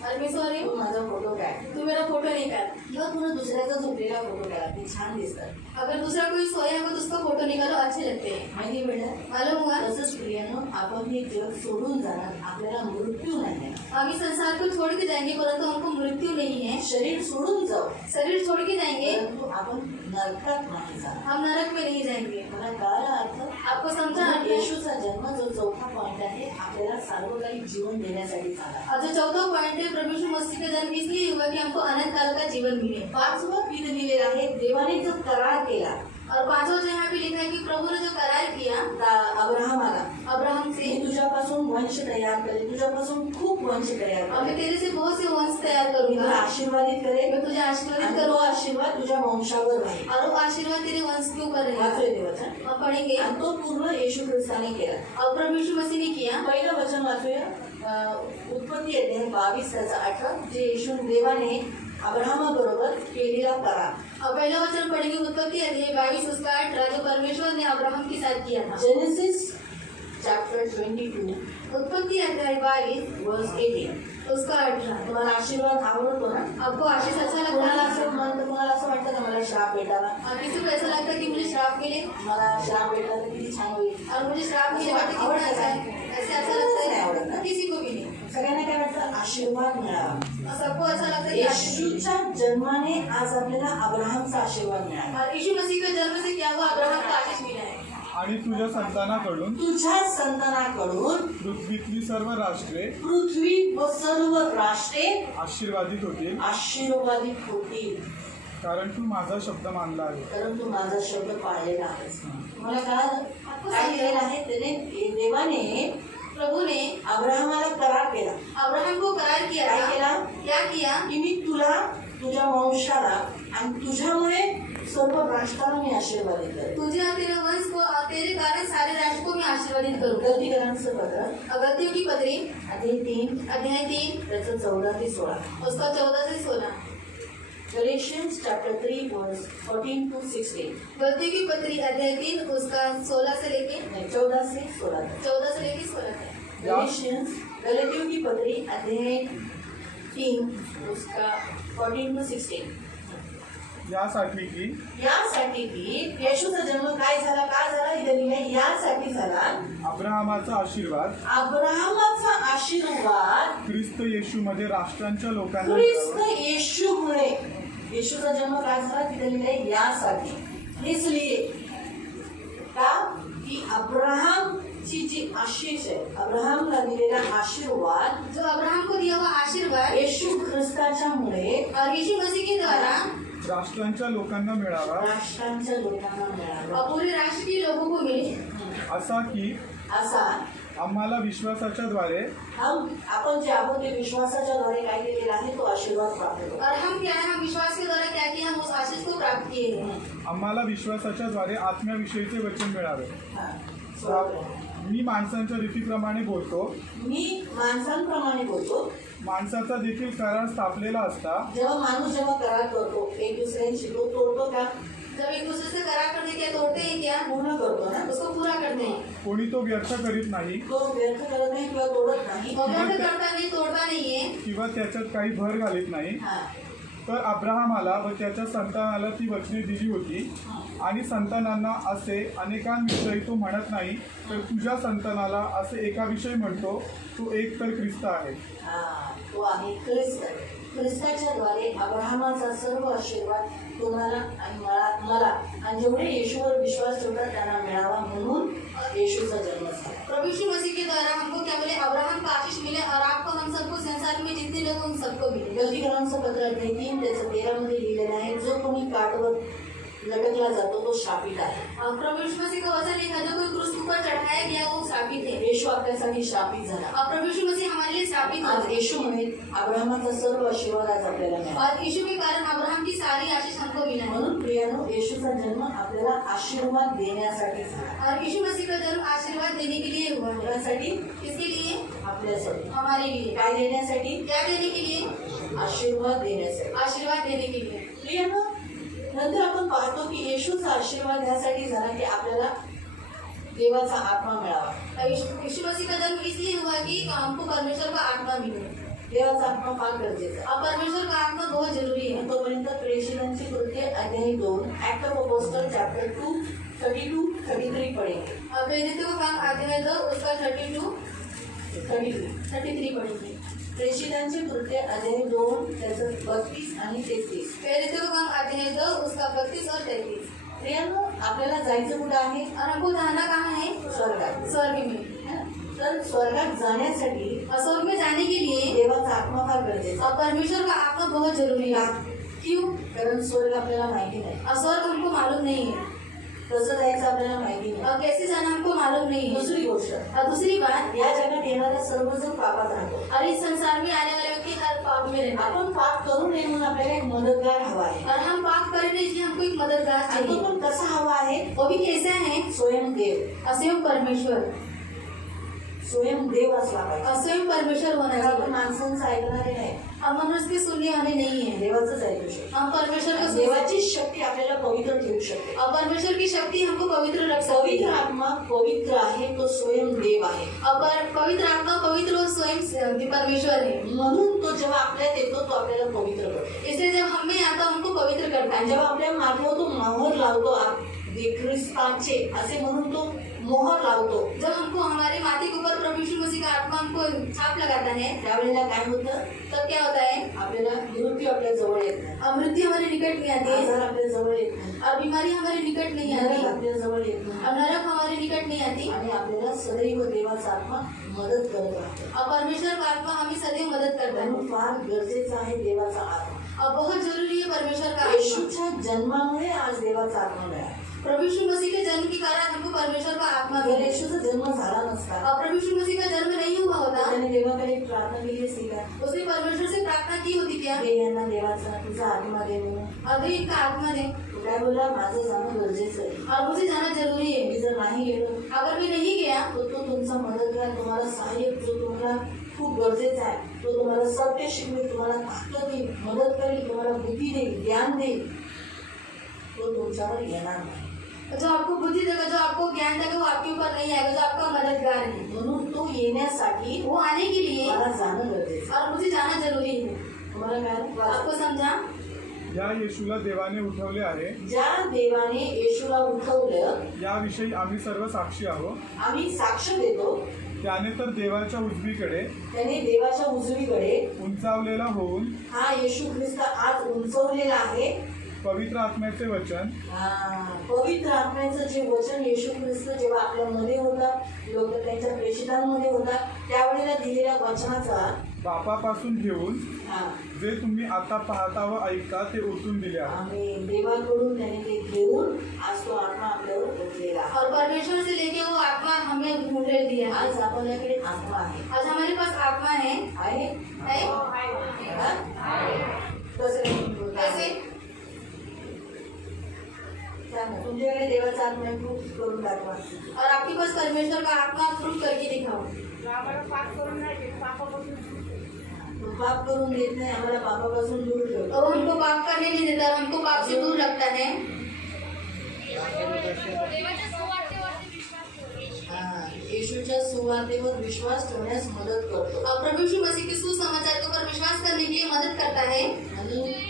और मैं सो रही तू हूँ माझा फोटो काढ. तू मेरा फोटो निकाल. किंवा तुला दुसऱ्याचा झोपलेला फोटो काढा, ते छान दिसतात. अगर दूसरा कोई सोया हो तो उसका फोटो निकालो, अच्छे लगते हैं. माहिती मिळालं? मालूम हुआ. तसंच प्रियानो, आपण हे जग सोडून जाणार, आपल्याला मृत्यू नाही. हम इस संसार को छोड़ के जाएंगे परंतु हमको मृत्यू नहीं है. शरीर सोडून जाऊ, शरीर छोड़ के जाएंगे, परंतु आपण नरकात नाही जाणार. हम नरक में नहीं जाएंगे. मला कळाला अर्थ? आपको समझा अर्थ है? येशूचा जन्म जो चौथा पॉइंट आहे, आपल्याला सार्वकालिक जीवन देण्यासाठी झाला. और जो चौथा पॉइंट है, प्रभु यीशु मसीह का जन्म इसलिए हुआ कि हमको अनंत काल का जीवन मिले. पाचवं पीठ लिहिलेलं आहे, देवाने जो करार केला और पांचवा जो यहाँ पे लिखा है कि प्रभु ने जो करार किया अब्राहमाला, अब्राहम से, मी तुझ्यापासून वंश तयार करेल, तुझ्यापासून खूप वंश तयार और मैं करेल, तेरे से बहुत से वंश तैयार मी तुला करूंगा, आशीर्वादित करेल, मैं तुझे आशीर्वादित आणि तो करूंगा आशीर्वाद तुझ्या वंशावर राहील. और वो आशीर्वाद तेरे वंश के ऊपर रहेगा. वाचूया ते वचन. और पढ़ेंगे. आणि तो पूर्ण येशू ख्रिस्ताने केला. और प्रभु यीशु मसीह ने किया. पहिलं वचन वाचूया. उत्पत्ती अध्याय 22:8, जे येशू देवाने अब्राहमाबरोबर केलेला करार. और पहला वचन पढ़ेंगे उत्पत्ति अध्याय 22 उसका 8 जो परमेश्वर ने अब्राहम के साथ किया था. जेनेसिस चॅप्टर 22 उत्पत्ति अध्याय 22 वर्स 18. उसका 18. तुम्हाला आशीर्वाद आवडतो ना? आपको आशीष अच्छा लगता कोणाला है. असं म्हणतं, कोणाला असं वाटतं का मला श्राप भेटावा? और किसी को ऐसा लगता है कि मुझे श्राप मिले मला श्राप भेटला तर किती छान होईल. और मुझे श्राप मिलेगा तो कितना अच्छा है. ऐसे अच्छा लगता है किसी को भी नहीं. सगळ्यांना काय वाटतं? आशीर्वाद मिळावा. और सबको अच्छा लगता है कि आशीष. येशूच्या जन्माने आज आपल्याला अब्राहमचा आशीर्वाद मिळाला. और यीशु मसीह के जन्म से क्या हुआ. अब्राहम को आशीष मिला है. आणि तुझ्या संतानाकडून तुझ्या संतानाकडून पृथ्वीतली सर्व राष्ट्रे पृथ्वी व सर्व राष्ट्रे आशीर्वादित होतील, आशीर्वादित होतील, कारण तू माझा शब्द मानला आहे. कारण तू माझा शब्द पाळलेला आहेस. मला काय लिहिलेलं आहे? त्याने देवाने प्रभु ने अब्राहमाला करार केला. अब्राहम को करार किया काय था. केला? क्या किया. की मी तुला, तुझ्या वंशाला आणि तुझ्यामुळे सर्व राष्ट्राला मी आशीर्वादित करेन. तुझे और तेरे वंश को और तेरे कारण सारे राष्ट्र को मैं आशीर्वादित करूंगा. गलतीकरांचं पत्र गलतियों की पत्री अध्याय 3 अध्याय 3 त्याचं 14 ते 16. उसका 14 से 16. गलेशियन्स चॅप्टर 3 वर्स 14 to 16. गलतियों की पत्री अध्याय 3 उसका 16 से लेके 14 से 16 तक. 14 से लेके 16 तक. गलेशियन्स गलतियों की पत्री अध्याय 3 उसका 14 to 16. यासाठी की यासाठी की येशूचा जन्म काय झाला, का झाला इथे लिहिलंय, यासाठी झाला अब्राहमाचा आशीर्वाद अब्राहमाचा आशीर्वाद ख्रिस्त येशूमध्ये राष्ट्रांच्या लोकांना ख्रिस्त मिळावा. येशूमुळे. येशूचा जन्म काय झाला तिथे लिहिलंय यासाठी, इसलिए का की अब्राहमची जी आशीष आहे, अब्राहमला दिलेला आशीर्वाद जो अब्राहम को दिया हुआ आशीर्वाद येशू ख्रिस्ताच्यामुळे और यीशु मसीह के द्वारा राष्ट्रांच्या लोकांना मिळावा, राष्ट्रांच्या लोकांना मिळाला. और पूरे राष्ट्र के लोगों को मिले. असा की असा आम्हाला विश्वासाच्या द्वारे आपण जे आहोत ते विश्वासाच्या द्वारे काय केलेला आहे, तो आशीर्वाद प्राप्त करू. और हम क्या है, हम विश्वास के द्वारा क्या किया, हम उस आशीष को प्राप्त किए हैं. आम्हाला विश्वासाच्या द्वारे आत्म्याविषयीचे वचन मिळावे. हा, बरोबर. मी माणसांच्या रीतीप्रमाणे बोलतो, मी माणसांप्रमाणे बोलतो. माणसाचा देखील करार स्थापलेला असता जेव्हा करार करतो, एक दुसऱ्यांशी तो तोडतो का? जब एक दूसरे से करार करते क्या तोड़ते हैं क्या, पूर्ण करतो ना. उसको पूरा करते हैं. कोणी तो व्यर्थ करीत नाही तो व्यर्थ करत नाही किंवा तोडत नाही. और व्यर्थ करता नहीं, तोड़ता नहीं है. किंवा त्याच्यात काही भर घालीत नाही. हा. तर अब्राहमाला व त्याच्या संतानाला ती वचने दिली होती आणि संतानांना असे अनेकांविषयी तो म्हणत नाही, तर तुझ्या संतानाला असे एकाविषयी म्हणतो, तो एक तर ख्रिस्त आहे. हा, तो आहे ख्रिस्त. ख्रिस्ताच्या द्वारे अब्राहमाचा सर्व आशीर्वाद तुम्हाला आणि मला आणि जेवढे येशूवर विश्वास ठेवतात त्यांना मिळावा म्हणून येशूचा जन्म झाला. प्रभु यीशु मसीह के द्वारा हमको क्या मिले, अब्राहम का आशीष मिले और आपको हम सबको संसार में जितने लोग उन सबको मिले. गलतीकरांचं पत्र अध्याय 3 त्याचं 13 मध्ये लिहिलं लिहिलेलं आहे, जो कोणी काठवर लटकला जातो तो शापित आहे. प्रभु यीशु मसीह का वचन लिखा जो कोई क्रूस पर चढ़ाया गया वो शापित है। येशू आपल्यासाठी शापित झाला. प्रभु यीशु मसीह हमारे लिए शापित आज हुआ। येशू म्हणे अब्राहमाचा सर्व आशीर्वाद आज आपल्याला मिळाला. और यीशु के कारण अब्राहम की सारी आशीष हमको मिला है। म्हणून प्रियानो, येशूचा जन्म आपल्याला आशीर्वाद देण्यासाठी झाला. और यीशु मसीह का जन्म आशीर्वाद देने के लिए हुआ है। कोणासाठी? किसके लिए? आपल्यासाठी. हमारे लिए। काय देण्यासाठी? क्या देने के लिए? आशीर्वाद देण्यासाठी. आशीर्वाद देने के लिए। प्रियानो, नंतर आपण पाहतो की येशूचा आशीर्वाद यासाठी झाला की आपल्याला देवाचा आत्मा मिळावा. यीशु मसीह का जन्म इसलिए हुआ कि हमको परमेश्वर का आत्मा मिले। देवाचा आत्मा फार गरजेचा आहे. और परमेश्वर का आत्मा बहुत जरूरी है। तोपर्यंत प्रेषितांची कृत्ये अध्याय 2 ऍक्ट ऑफ अपोस्टल चॅप्टर 2 32-33 पढेंगे. प्रेरितों का काम अध्याय 2 उसका 32 33 पढ़ेंगे। प्रेषितांची कृत्ये अध्याय 2 त्याचं 32 आणि 33. प्रेरितों का काम अध्याय 2 उसका 32 और 33। प्रियानो, आपल्याला जायचं कुठं आहे? और हमको जाना कहाँ है? स्वर्गात. स्वर्ग में। है ना? तर स्वर्गात जाण्यासाठी और स्वर्ग में जाने के लिए देवाचा आत्मा फार गरजेचा और परमेश्वर का आत्मा बहुत जरूरी है। क्यों? आहे. कारण स्वर्ग आपल्याला माहिती नाही, और स्वर्ग हमको मालूम नहीं है कसं जायचं आपल्याला माहिती नाही. और कैसे जाना हमको मालूम नहीं है। दुसरी गोष्ट, और दूसरी बात, या जगात येणाऱ्या सर्वजण पापात राहतो. और इस संसार में आने वाले व्यक्ति हर पाप में रहता है। आपण पाप करू नये म्हणून आपल्याला एक मदतगार हवा आहे. और हम पाप करें इसलिए हमको एक मददगार आणि तो चाहिए। पण कसा हवा आहे? वो भी कैसा है? स्वयं देव. स्वयं परमेश्वर। स्वयं देव असला पाहिजे. और स्वयं परमेश्वर होना तर आपण चाहिए। माणसांचं ऐकणारे नाही, हम मनुष्य के सुनने वाले नहीं है। देवाचंच ऐकू शकतो. हम परमेश्वर को सुन देवाची शक्ती आपल्याला पवित्र ठेवू शकते. और परमेश्वर की शक्ति हमको पवित्र रख सकती पवित्र है। आत्मा पवित्र आहे, तो स्वयं देव आहे. और पवित्र आत्मा पवित्र और स्वयं परमेश्वर है। म्हणून तो जेव्हा आपल्यात येतो तो आपल्याला पवित्र करतो. इसलिए जब हमें आता हमको पवित्र करता आणि है। जेव्हा आपल्या माथ्यावर तो मोहर लावतो, ख्रिस्ताचे असे म्हणून तो मोहर लावतो, जब हमको हमारे माथे के ऊपर प्रभु यीशु मसीह का आत्मा हमको छाप लगाता है, त्यावेळेला काय होतं? तब क्या होता है? आपल्याला मृत्यू आपल्या जवळ येत नाही, और मृत्यु हमारे निकट नहीं आती है, आजार आपल्या जवळ येत नाही, और बीमारी हमारे निकट नहीं आती, नरक आपल्या जवळ येत नाही, और नरक हमारे निकट नहीं आती, आणि आपल्याला सदैव देवाचा आत्मा मदत करत राहतो. और परमेश्वर का आत्मा हमें सदैव मदद करता है। म्हणून फार गरजेचा आहे देवाचा आत्मा. और बहुत जरूरी है परमेश्वर का आत्मा। येशूच्या जन्मामुळे आज देवाचा आत्मा मिळाला. प्रभु यीशु मसीह के जन्म के कारण हमको परमेश्वर का आत्मा जर मिला। येशूचा जन्म झाला नसता, और प्रभु यीशु मसीह का जन्म नहीं हुआ होता, त्याने देवाकडे प्रार्थना केली असती का? उसने परमेश्वर से प्रार्थना की होती क्या? दे यांना देवाचा तुझा आत्मा दे म्हणून. अभी इनका आत्मा दे, तो काय बोला? माझं जाणं गरजेचं आहे. और मुझे जाना जरूरी है। मी जर नाही गेलो अगर मैं नहीं गया तो तो तुमचा मदतगार, तुम्हाला सहाय्यक, जो तुम्हाला खूप गरजेचा आहे, तो तुम्हाला सत्य शिकवेल, तुम्हाला ताकद देईल, मदत करेल, तुम्हाला बुद्धी देईल, ज्ञान देईल, तो तुमच्यावर येणार नाही. जो आपको बुद्धि देगा, जो आपको ज्ञान देगा, वो आपके ऊपर नहीं आएगा, जो आपका मददगार है। म्हणून तो येण्यासाठी वो आने के लिए मला जाणं गरजेचं आहे. और मुझे जाना जरूरी है। तुम्हाला काय आपको समझा? या येशूला देवाने उठवले आहे, ज्या देवाने येशूला उठवलं, याविषयी आम्ही सर्व साक्षी आहोत. आम्ही साक्ष देतो. त्याने तर देवाच्या उजवीकडे त्याने देवाच्या उजवीकडे उंचावलेला होऊन हा येशू ख्रिस्त आज उंचवलेला आहे. पवित्र आत्म्याचे वचन पवित्र आत्म्याचं जे वचन येशू ख्रिस्त जेव्हा आपल्यामध्ये होता, लोक त्यांच्या प्रेषितांमध्ये होता, त्यावेळेला दिलेल्या वचनाचा बापापासून घेऊन जे तुम्ही आता पाहता व ऐकता ते ओतून दिले आहे. आम्ही देवाकडून त्याने ते घेऊन आज तो आत्मा आपल्यावर उठलेला आहे. और परमेश्वर से लेके वो आत्मा हमें मुझे दिया है। आज आपल्याकडे आत्मा आहे. आज हमारे पास आत्मा है। आहे? है? कैसे? तुमच्याकडे देवाचा आत्मा प्रूफ करून दाखवा. और आपके पास परमेश्वर का आत्मा प्रूफ करके दिखाओ। तो पाप करून देत नाही, आम्हाला पापापासून दूर ठेवतो. और हमको पाप करने नहीं देता, और हमको पाप से दूर रखता है। येशूच्या सुवार्तेवर विश्वास ठेवण्यास मदत करतो. और प्रभु यीशु मसीह के सुसमाचार के ऊपर विश्वास करने के लिए मदद करता है। आणि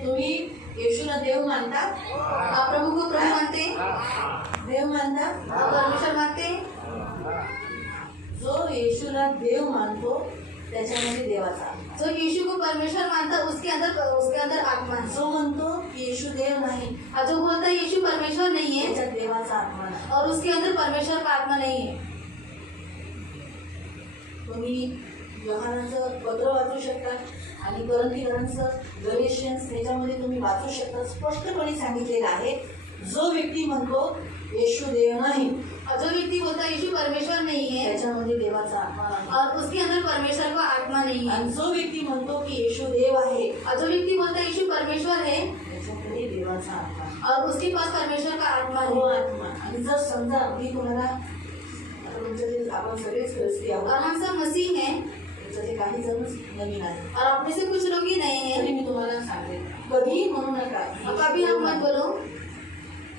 तुम्ही येशूला देव मानता? आप प्रभु को प्रभु मानते हैं? देव मानता? आप परमेश्वर मानते हैं? जो येशूला देव मानतो त्याच्यामध्ये देवाचा आत्मा. जो यीशु को परमेश्वर मानता है, उसके अंदर आत्मा है। जो म्हणतो की येशू देव नाही, और जो बोलता है यीशु परमेश्वर नहीं है, त्याच्यात देवाचा आत्मा नाही. और उसके अंदर परमेश्वर का आत्मा नहीं है। तुम्ही योहानाचं पत्र वाचू शकता आणि करंथीकरांचं गलेशियन्स याच्यामध्ये तुम्ही वाचू शकता. स्पष्टपणे सांगितलेलं आहे, जो व्यक्ती म्हणतो येशू देव नाही, और जो व्यक्ति बोलता है यीशु परमेश्वर नहीं है त्याच्यामध्ये देवाचा आत्मा नाही. और उसके अंदर परमेश्वर का आत्मा नहीं है, आणि जो व्यक्ती म्हणतो की येशू देव आहे, और जो व्यक्ति बोलता है यीशु परमेश्वर है त्याच्याकडे देवाचा आत्मा आहे. और उसके पास परमेश्वर का आत्मा तो है. आत्मा. आणि जर समजा मी तुम्हाला आता तुमच्यातील आपण सगळेच ख्रिस्ती और आहोत, हम सब मसीह हैं त्याच्यातील काही जणच नवीन आहे, और आप में से कुछ लोग ही नए हैं. तरी मी तुम्हाला सांगते, कधीही म्हणू नका और कभी आप मत बोलो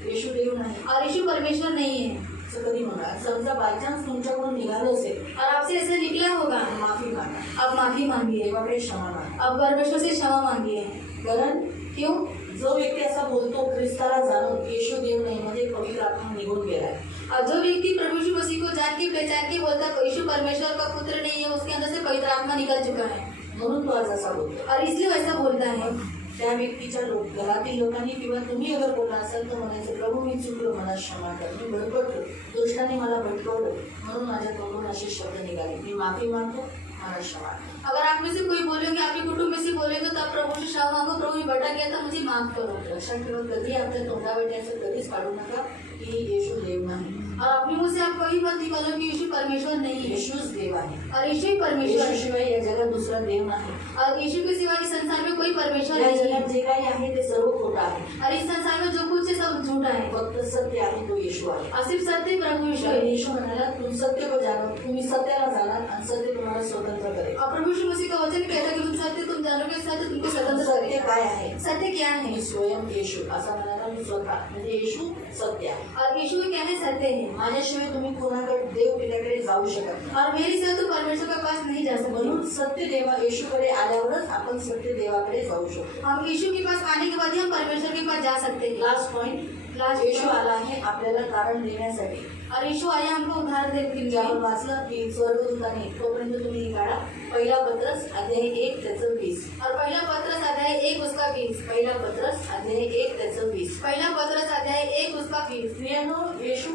येशू देव नाही, और यीशु परमेश्वर नहीं है. असं कधी म्हणा. समजा बायचान्स तुमच्याकडून निघालं असेल, और आपसे ऐसे निकला होगा, माफी मागा, अब माफी मांगिए, देवाकडे क्षमा मागा. अब परमेश्वर से क्षमा मांगिए. कारण क्यों? जो व्यक्ती असा बोलतो ख्रिस्ताला जाणून येशू देव नाही, म्हणजे पवित्र आत्मा निघून गेलाय. और जो व्यक्ति प्रभु यीशु मसीह को जान के पहचान के बोलता है यीशु परमेश्वर का पुत्र नहीं है, उसके अंदर से पवित्र आत्मा निकल चुका है, म्हणून तो आज असा बोलतो. और इसलिए वैसा बोलता है. त्या व्यक्तीच्या घरातील लोकांनी किंवा तुम्ही अगर बोलला असाल तर म्हणायचं, प्रभू मी चुकलो, मला क्षमा कर, मी भरकटलो, दुष्टाने मला भटकवलं, म्हणून माझ्या तोंडून असे शब्द निघाले, मी माफी मागतो, मला क्षमा कर. अगर आप में से कोई बोलेंगे, आपके कुटुंब में से बोलेंगे, तो आप प्रभु से क्षमा मांगो, प्रभु मैं भटक गया था, मुझे माफ करो. लक्षात ठेवा, कधी आपल्या तोंडावर याचं कधीच काढू नका की येशू देव नाही. और अपने मुंह से आप कभी मत निकालो कि यीशु परमेश्वर नहीं है, येशूच देव आहे. और यीशु ही परमेश्वर है. येशूशिवाय या जगात दुसरा देव नाही. और यीशु के सिवा इस संसार में कोई परमेश्वर या नहीं जगात है, जे काही आहे ते सर्व खोटं आहे. और इस संसार में जो कुछ है सब झूठा है, फक्त सत्य आहे तो येशू आहे. और सिर्फ सत्य प्रभु यीशु कारण है. येशू म्हणाला, तुम सत्य को जानो, तुम्ही सत्याला जाणार आणि सत्य तुम्हाला स्वतंत्र करेल. और प्रभु यीशु मसीह का वचन कहता है कि तुम सत्य तुम जानोगे, सत्य तुमको स्वतंत्र सत्य करेगा. काय आहे? सत्य क्या है? मी स्वयं येशू असा म्हणाला, मी स्वतः म्हणजे येशू सत्य आहे. और यीशु के कहने सत्य है, माझ्याशिवाय तुम्ही कोणाकडे देव पित्याकडे जाऊ शकत नाही. और मेरी से तो परमेश्वर के पास नहीं जा सकते. म्हणून सत्य देवा येशूकडे आल्यावरच आपण सत्य देवाकडे जाऊ शकतो. हम यीशु के पास आने के बाद ही हम परमेश्वर के पास जा सकते हैं. लास्ट पॉइंट, लास्ट येशू आला आहे आपल्याला तारण देण्यासाठी. और यीशु आया हमको उधार देने के जे लिए. आपण वाचलं की स्वर्गदूताने, तोपर्यंत तुम्ही हे काढा, पहिला पत्रस अध्याय 1 त्याचं 20. और पहला पत्रस अध्याय 1 उसका 20. पहिला पत्रस अध्याय 1 त्याचं 20. पहला पत्रस अध्याय 1 उसका 20. स्त्रियांनो, येशू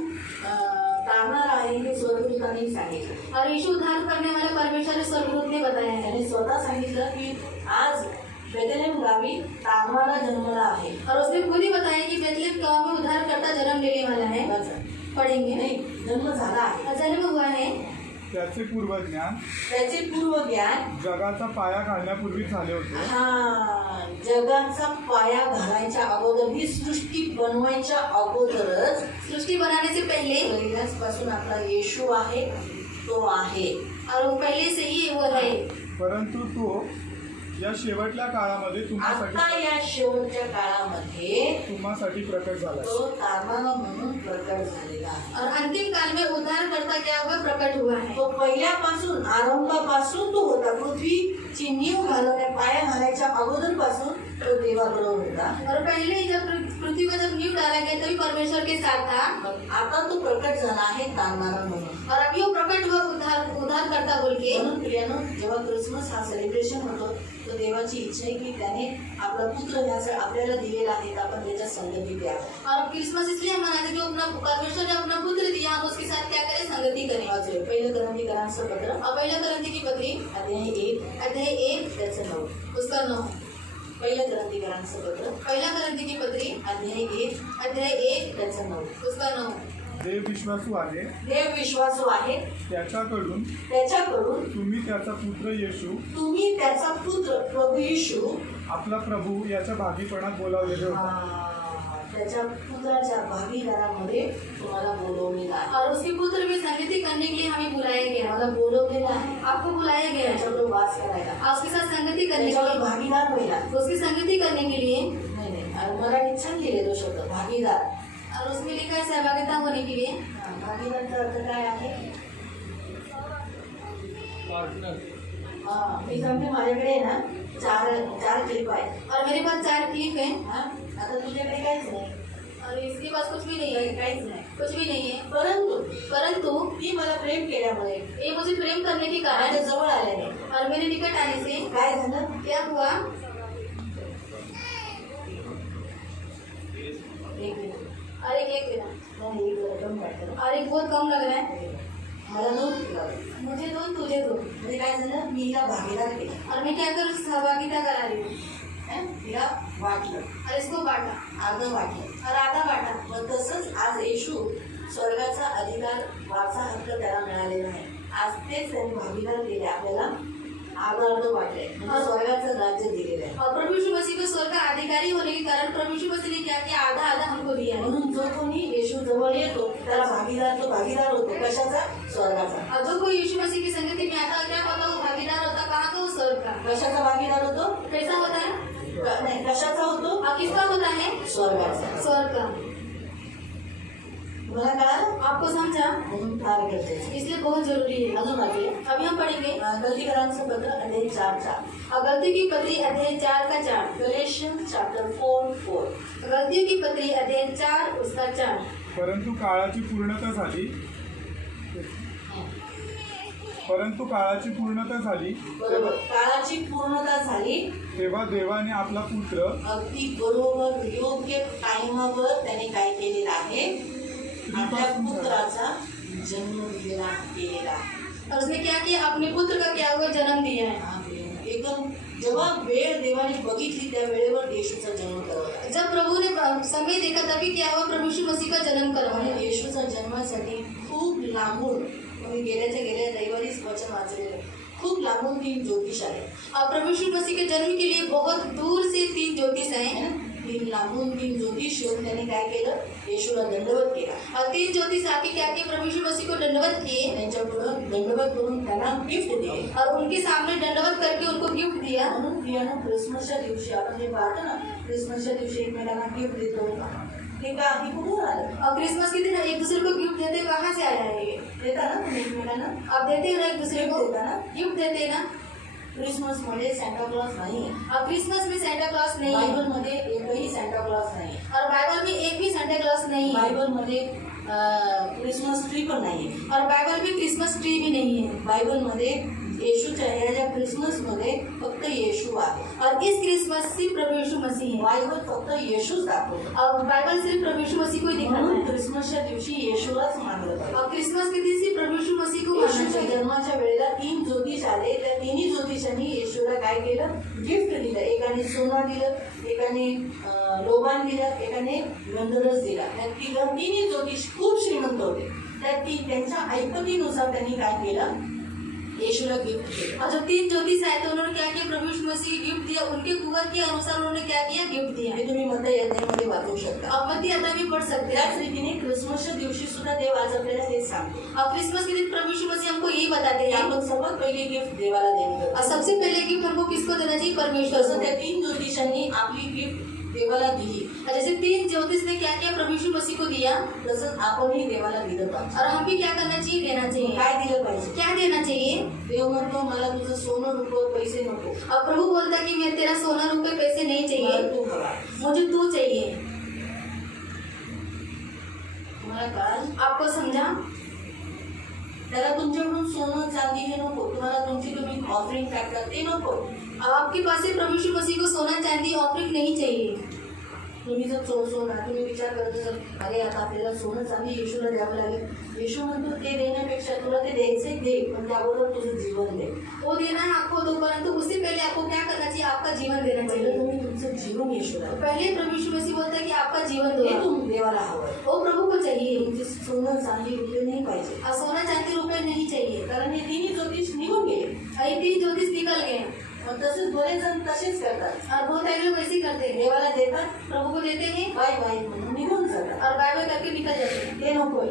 तारणार आहे हे स्वर्गदूताने सांगितलं. और यीशु उद्धार करने वाले परमेश्वर ने स्वर्गदूत ने बताया है. त्याने स्वतः सांगितलं की आज बेथलेम गावी तारणारा जन्मला आहे. और उसने खुद ही बताया कि बेथलेहम गांव में उद्धारकर्ता जन्म लेने वाला है. पढ़ेंगे. नाही, जन्म झाला आहे. और जन्म हुआ है. त्याचे पूर्वज्ञान त्याचे पूर्व ज्ञान जगाचा पाया घालण्यापूर्वी झाले होते. जगाचा पाया घालायच्या अगोदर, ही सृष्टी बनवायच्या अगोदरच सृष्टि बनाने से पहले, पहिल्याच पासून आपला येशू आहे, तो आहे. और वो पहले से ही वो है. परंतु तो या शेवटल्या काळामध्ये आता या शेवटच्या काळामध्ये तुम्हासाठी प्रकट झाला. तो तारणारा म्हणून प्रकट झालेला आहे. और अंतिम काल में उद्धारकर्ता क्या हुआ, प्रकट हुआ है. तो पहिल्यापासून, आरंभापासून तो होता. पृथ्वीची नीव घालवण्या, पाया घालायच्या अगोदर पासून तो देवाकडे होता. और पहले ही जब पृथ्वी को जब नींव डाला गया तभी परमेश्वर के साथ था. आता तो प्रकट झाला आहे तारणारा म्हणून. और अभी वो प्रकट हुआ उद्धारकर्ता बोल के. म्हणून प्रियानो, जेव्हा क्रिसमस हा सेलिब्रेशन होतो, तो देवाची इच्छा आहे की त्याने आपला पुत्र ह्याचा आपल्याला दिलेला आहे, तर आपण त्याच्या संगती द्यावं. और क्रिसमस इसलिए मनाते हैं जो अपना परमेश्वर ने अपना पुत्र दिया, हम उसके साथ क्या करें, संगति करें. वाचूया. पहिलं करंथीकरांचं पत्र और पहला करंथी की पत्री अध्याय 1 अध्याय 1 त्याचं 9. उसका 9. पहिलं करंथीकरांचं पत्र पहला करंथी की पत्री अध्याय 1 अध्याय 1 त्याचं 9. उसका 9. देव विश्वासू आहे, देव विश्वासू आहे, त्याच्याकडून त्याच्याकडून तुम्ही त्याचा पुत्र येशू, तुम्ही त्याचा पुत्र प्रभू येशू, आपला प्रभू याच्या भागीपणात बोलावलेले होता. त्याच्या पुत्राच्या भागीदारामध्ये तुम्हाला बोलवलेला आहे. और उसके पुत्र में संगति करने के लिए हमें बुलाया गया. मला बोलवलेलं आहे आपको बुलाया गया है त्याच्याकडे वास करायला, और उसके साथ संगति करने के त्याच्यावर लिए, भागीदार व्हायला. उसकी संगति करने के लिए. नाही, आणि मराठीत छान लिहिले तो शब्द भागीदार. और उसमें लिखा है सहभागिता होने के लिए. भागीदारचा अर्थ काय आहे? मी सांगते, माझ्याकडे आहे ना चार क्लिप आहेत. और मेरे पास 4 क्लिप है. आता तुझ्याकडे काहीच नाही, और इसके पास कुछ भी नहीं है. काहीच नाही. कुछ भी नहीं है. परंतु ती मला प्रेम केल्यामुळे, ये मुझे प्रेम करने के कारण माझ्या जवळ आल्याने और मेरे निकट आने से काय झालं? क्या हुआ. एक मिनिट. और एक देना. नाही, एक जरा कमी वाटतं. और एक बहुत कम लग रहा है. मला 2 तुला 2. मुझे दो तुझे दो म्हणजे काय झालं, मी हिला भागीदार केला, और मैं क्या करूँ सहभागिता करा रही हूँ तिला वाटलं, और इसको बांटा अर्ध वाटलं. और आधा बांटा. मग तसंच आज येशू स्वर्गाचा अधिकार, वाचा हक्क त्याला मिळालेला आहे. आज तेच त्यांनी भागीदार केले, आपल्याला अर्ध वाटले, म्हणजे स्वर्गाचं राज्य दिलेलं आहे. और प्रभु यीशु मसीह को स्वर्ग का अधिकारी होने के कारण प्रभु यीशु मसीह ने क्या किया, आधा आधा हमको दिया है. म्हणून जो कोणी येशू जवळ येतो त्याला भागीदार, तो भागीदार होतो कशाचा, स्वर्गाचा. और जो कोई यीशु मसीह की संगति में आता है क्या होता है, वो भागीदार होता. कहाँ का, वो स्वर्ग का. कशाचा भागीदार होतो, कैसा होता है, नाही कशाचा होतो, और किसका होता है, स्वर्गाचा. स्वर्ग का. मला कळालं, आपको समझा, म्हणून फार गरजेचं. इसलिए बहुत जरूरी है. अजून वाटले अभी हम पढ़ेंगे गलतीकरांचं पत्र अध्याय 4:4, और गलती की पत्री अध्याय 4 का 4. गलेशियन चॅप्टर 4:4. गलतियों की पत्री अध्याय 4 उसका 4. परंतु काळाची पूर्णता झाली बरोबर, काळाची पूर्णता झाली तेव्हा देवाने आपला पुत्र अगदी बरोबर योग्य टाइमावर त्याने काय केलेलं आहे, आपल्या पुत्राचा जन्म दिलेला केलेला आहे. और उसने क्या किया, अपने पुत्र का क्या हुआ, जन्म दिया है. एकदम जेव्हा वेळ देवाने बघितली त्या वेळेवर येशूचा जन्म करवला. जब प्रभु ने समय देखा तभी क्या हुआ, प्रभु यीशु मसीह का जन्म करवाया. आणि येशूचा जन्मासाठी खूप लांबून, मी गेल्या रविवारीच वचन वाचलेलं, खूप लांबून 3 ज्योतिष आले. और प्रभु यीशु मसीह के जन्म के लिए बहुत दूर से 3 ज्योतिष आए हैं. 3 लांबून 3 ज्योतिष येऊन त्याने काय केलं, येशूला दंडवत केला. और 3 ज्योतिष आके क्या किए, प्रभु यीशु मसीह को दंडवत किए त्यांच्या पुढं दंडवत करून त्यांना गिफ्ट दिले. और उनके सामने दंडवत करके उनको गिफ्ट दिया. म्हणून प्रियानं क्रिसमसच्या दिवशी आपण जे पाहतो ना, क्रिसमसच्या दिवशी एकमेकांना गिफ्ट देतो, हे का आधी कुठून आलं, और क्रिसमस के दिन एक दूसरे को गिफ्ट देते, कहाँ से आया है ये? देता ना तुम्ही एकमेकांना, आप देते हो ना एक दूसरे को, देता ना. गिफ्ट देते ना. क्रिसमस मध्ये सॅन्टा क्लॉज नाही, और क्रिसमस में सेंटा क्लॉज नहीं है. बायबल मध्ये एकही सॅन्टा क्लॉज नाही, और बाइबल में एक भी सेंटा क्लॉज नहीं है. बायबल मध्ये क्रिसमस ट्री पण नाहीये. और बाइबल में क्रिसमस ट्री भी नहीं है. बायबल मध्ये येशूच्या या क्रिसमस मध्ये फक्त येशू आहे. और इस क्रिसमस सिर्फ प्रभु यीशु मसीह है. बायबल फक्त येशूच दाखवतो. और बाइबल सिर्फ प्रभु यीशु मसीह को ही दिखाता म्हणून है. क्रिसमसच्या दिवशी येशूलाच मानलं पाहिजे. और क्रिसमस के दिन सिर्फ प्रभु यीशु मसीह को मानना येशूच्या चाहिए. जन्माच्या वेळेला 3 ज्योतिष आले, त्या 3 ज्योतिषांनी येशूला काय केलं, गिफ्ट दिलं. एकाने सोनं दिलं, एकाने लोबान दिलं, एकाने गंधरस दिला. त्या 3 ज्योतिष खूप श्रीमंत होते. त्यांच्या ऐपतीनुसार त्यांनी काय केलं, येशूला गिफ्ट केलं. और जो 3 ज्योतिष आए थे उन्होंने क्या किया, प्रभु यीशु मसीह को गिफ्ट दिया. उनके कुवत के अनुसार उन्होंने क्या किया, गिफ्ट दिया. हे तुम्ही मध्य अध्यायामध्ये वाचू शकता. अब मत्ती अध्याय भी पढ़ सकते त्याच हैं. रीतीने क्रिसमसच्या दिवशी सुद्धा देव आज आपल्याला हेच सांगतो. और क्रिसमस के दिन प्रभु यीशु मसीह हमको यही बताते की हैं. आपण सर्वात पहिली गिफ्ट देवाला देतो. और सबसे पहले गिफ्ट हमको किसको देना चाहिए, परमेश्वर तसं को. त्या 3 ज्योतिषांनी आपली गिफ्ट देवाला दिली, और जैसे 3 ज्योतिष ने क्या किया, प्रभु यीशु मसीह को दिया. तसंच आपणही देवाला दिलं पाहिजे. और हम भी क्या करना चाहिए, देना चाहिए. काय दिलं पाहिजे, क्या देना चाहिए. देव म्हणतो मला तुझं सोनं रुपये पैसे नको, और प्रभु बोलता है कि मैं तेरा सोना रुपए पैसे नहीं मला चाहिए, तू हवा. मुझे तू चाहिए. तुम्हाला कळालं, आपको समझा. त्याला तुमच्याकडून सोनं चांदी हे नको, तुम्हाला तुम्ही ऑफरिंग टाकता ते नको. अब आपके पास से प्रभु यीशु मसीह को सोना चांदी ऑफरिंग नहीं चाहिए. तुम्ही जर सोना तुम्ही विचार करत असाल, अरे आता आपल्याला सोनं चांदी येशूला द्यावं लागेल. येशू म्हणतो ते देण्यापेक्षा तुला ते द्यायचे दे, पण त्याबरोबर तुझं जीवन दे. वो देना है आपको दो, परंतु उससे पहले आपको क्या करना चाहिए, आपका जीवन देना पहिले चाहिए. तुम्ही तुमचं जीवन येशूला द्या. पहले प्रभु यीशु मसीह बोलता है कि आपका जीवन हे दो. तुम्ही देवाला हवं. वो प्रभु को चाहिए. तुमचे सोनं चांदी रुपये नाही पाहिजे, और सोना चांदी रुपए नहीं चाहिए. कारण हे 3 ज्योतिष निघून गेले. और ये 3 ज्योतिष निकल गए. मग तसेच बरेच जण तसेच करतात. और बहुत सारे लोग ऐसे ही करते हैं, देवाला देतात, प्रभु को देते हैं बाय बाय म्हणून निघून जातात. और बाय बाय करके निकल जाते हैं. ते नकोय.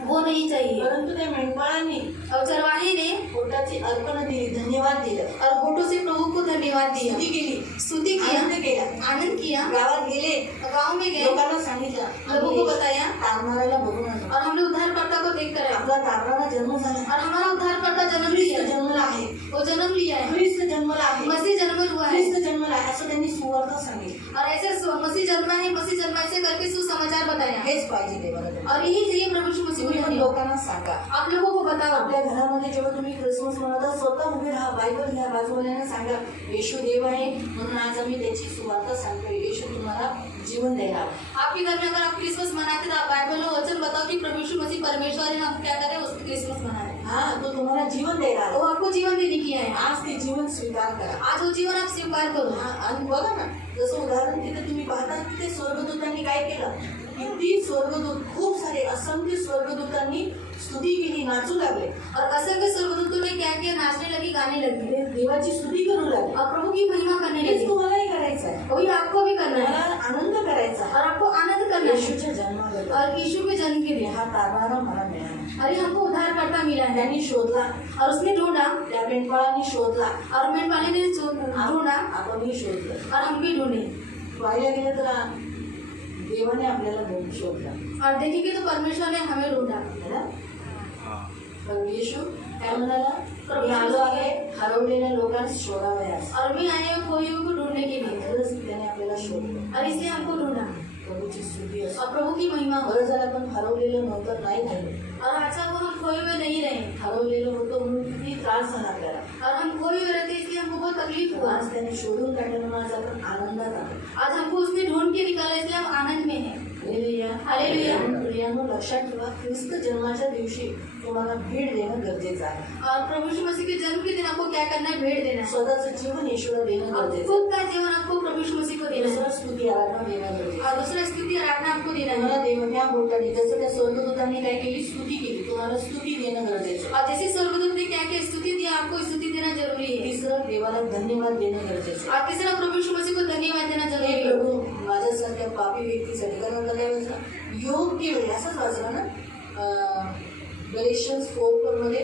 वो नहीं चाहिए. परंतु त्या मेंढपाळांनी और चरवाहे ने पोटाची अर्पण दिली, धन्यवाद दिलं, और होठों से प्रभु को धन्यवाद दिया, स्तुती केली, स्तुति किया, आनंद केला, आनंद किया. गावात गेले, गांव में गए, लोकांना सांगितलं, लोगों को बताया, तारणाऱ्याला बघून आलो. और हमने उद्धारकर्ता को देख कर आए. आपला तारणारा जन्म झाला, और हमारा उद्धारकर्ता जन्म ख्रिस्त लिया. जन्मला आहे, वो जन्म लिया है, ख्रिस्त जन्मला आहे, मसीह जन्म हुआ है. ख्रिस्त जन्मला आहे असं त्यांनी सुवार्ता सांगितलं. और ऐसे मसीह जन्मा है, मसीह जन्मा ऐसे करके सुसमाचार बताया. हेच पाहिजे देवाला. और यही चाहिए प्रभु यीशु मसीह तुम्ही पण को. लोकांना सांगा. आप लोगों को बताओ. आपल्या घरामध्ये जेव्हा तुम्ही क्रिसमस मनवता, स्वतः उभे राहा, बायबल घ्या, बाजूवाल्यांना सांगा येशू देव आहे म्हणून आज आम्ही त्याची सुवार्ता सांगतोय. येशू तुम्हाला जीवन देणार. आपके घर में अगर आप क्रिसमस मनाते तो आप बाइबल में वचन बताओ कि प्रभु यीशु मसीह परमेश्वर है, हम क्या करें, उस क्रिसमस मनाएं. हाँ, तो तुम्हाला जीवन द्यायला वो आला. आपको जीवन देने की है आज ते जीवन स्वीकार करा. आज वो जीवन आप स्वीकार करो हा, आणि बघा ना, जसं उदाहरण तिथे तुम्ही पाहता की ते स्वर्गदूतांनी काय केलं, किती स्वर्गदूत, खूप सारे असंख्य स्वर्गदूतांनी स्तुती केली, नाचू लागले, और असंख्य स्वर्गदूतों ने क्या किया, नाचने लगी, गाने लगी ते देवाची स्तुती करू लागले. और प्रभु की महिमा करने हेच लगी। तुम्हालाही करायचं आहे. वही आपको भी करना तुम्हाला है आनंद करायचा आहे. और आपको आनंद करना है येशूच्या जन्माबद्दल और यीशु के जन्म के लिए हा तारणारा मला मिळाला. अरे हमको उद्धारकर्ता मिला है त्यांनी शोधला, और उसने ढूंढा त्या मेंढपाळांनी शोधला, और मेंढपाले ने ढूंढा आपणही शोधलं. और हम भी ढूंढे पाहायला गेलं तर देवाने आपल्याला शोधला, और देखेंगे तो परमेश्वर ने हमें ढूंढा है ना. तर येशू काय म्हणाला, मी आलो आहे हरवलेल्या लोकांस शोधावयास. और भी आए हैं खोई हुई को ढूंढने के लिए खरंच त्याने आपल्याला शोधलं. और इसलिए हमको ढूंढा प्रभूची स्तुती असो. और प्रभु की महिमा हो बरं जर आपण हरवलेलं नव्हतं, नाही झालं, और अच्छा वो हम खोए हुए नहीं रहे हरवलेलं होतं म्हणून किती त्रास झाला आपल्याला. और हम खोए हुए रहते इसलिए हमको बहुत तकलीफ हुआ आज त्याने शोधून काढलं म्हणून आज आपण आनंदात आहोत. आज हमको उसने ढूंढ के निकाला इसलिए हम आनंद में हैं हालेलुया. हालेलुया. प्रियांनो, लक्षात ठेवा, ख्रिस्त जन्माच्या दिवशी तुम्हाला भेट देणं गरजेचं आहे. और प्रभु यीशु मसीह के जन्म के दिन आपको क्या करना है, भेंट देना है स्वतःचं जीवन येशूला देणं और गरजेचं खुद का जीवन आपको प्रभु यीशु मसीह को आहे. देना है दुसरं स्तुती आराधना देणं गरजेचं आहे. और दूसरा स्तुति आराधना आपको देना तुम्हाला है देव ह्या बोटाने, जसं त्या स्वर्गदूतांनी काय केली, स्तुती केली, तुम्हाला स्तुती देणं गरजेचं आहे. और जैसे स्वर्गदूत ने क्या किया, स्तुति दिया, आपको स्तुति देना जरूरी है तिसरं, देवाला धन्यवाद देणं गरजेचं आहे. और तीसरा प्रभु यीशु मसीह को धन्यवाद देना हे जरूरी है प्रभू माझ्यासारख्या पापी व्यक्तीसाठी, कारण आता काय वाचलं, योग्य वेळी असंच वाचलं ना, गलेशियन्स 4 मध्ये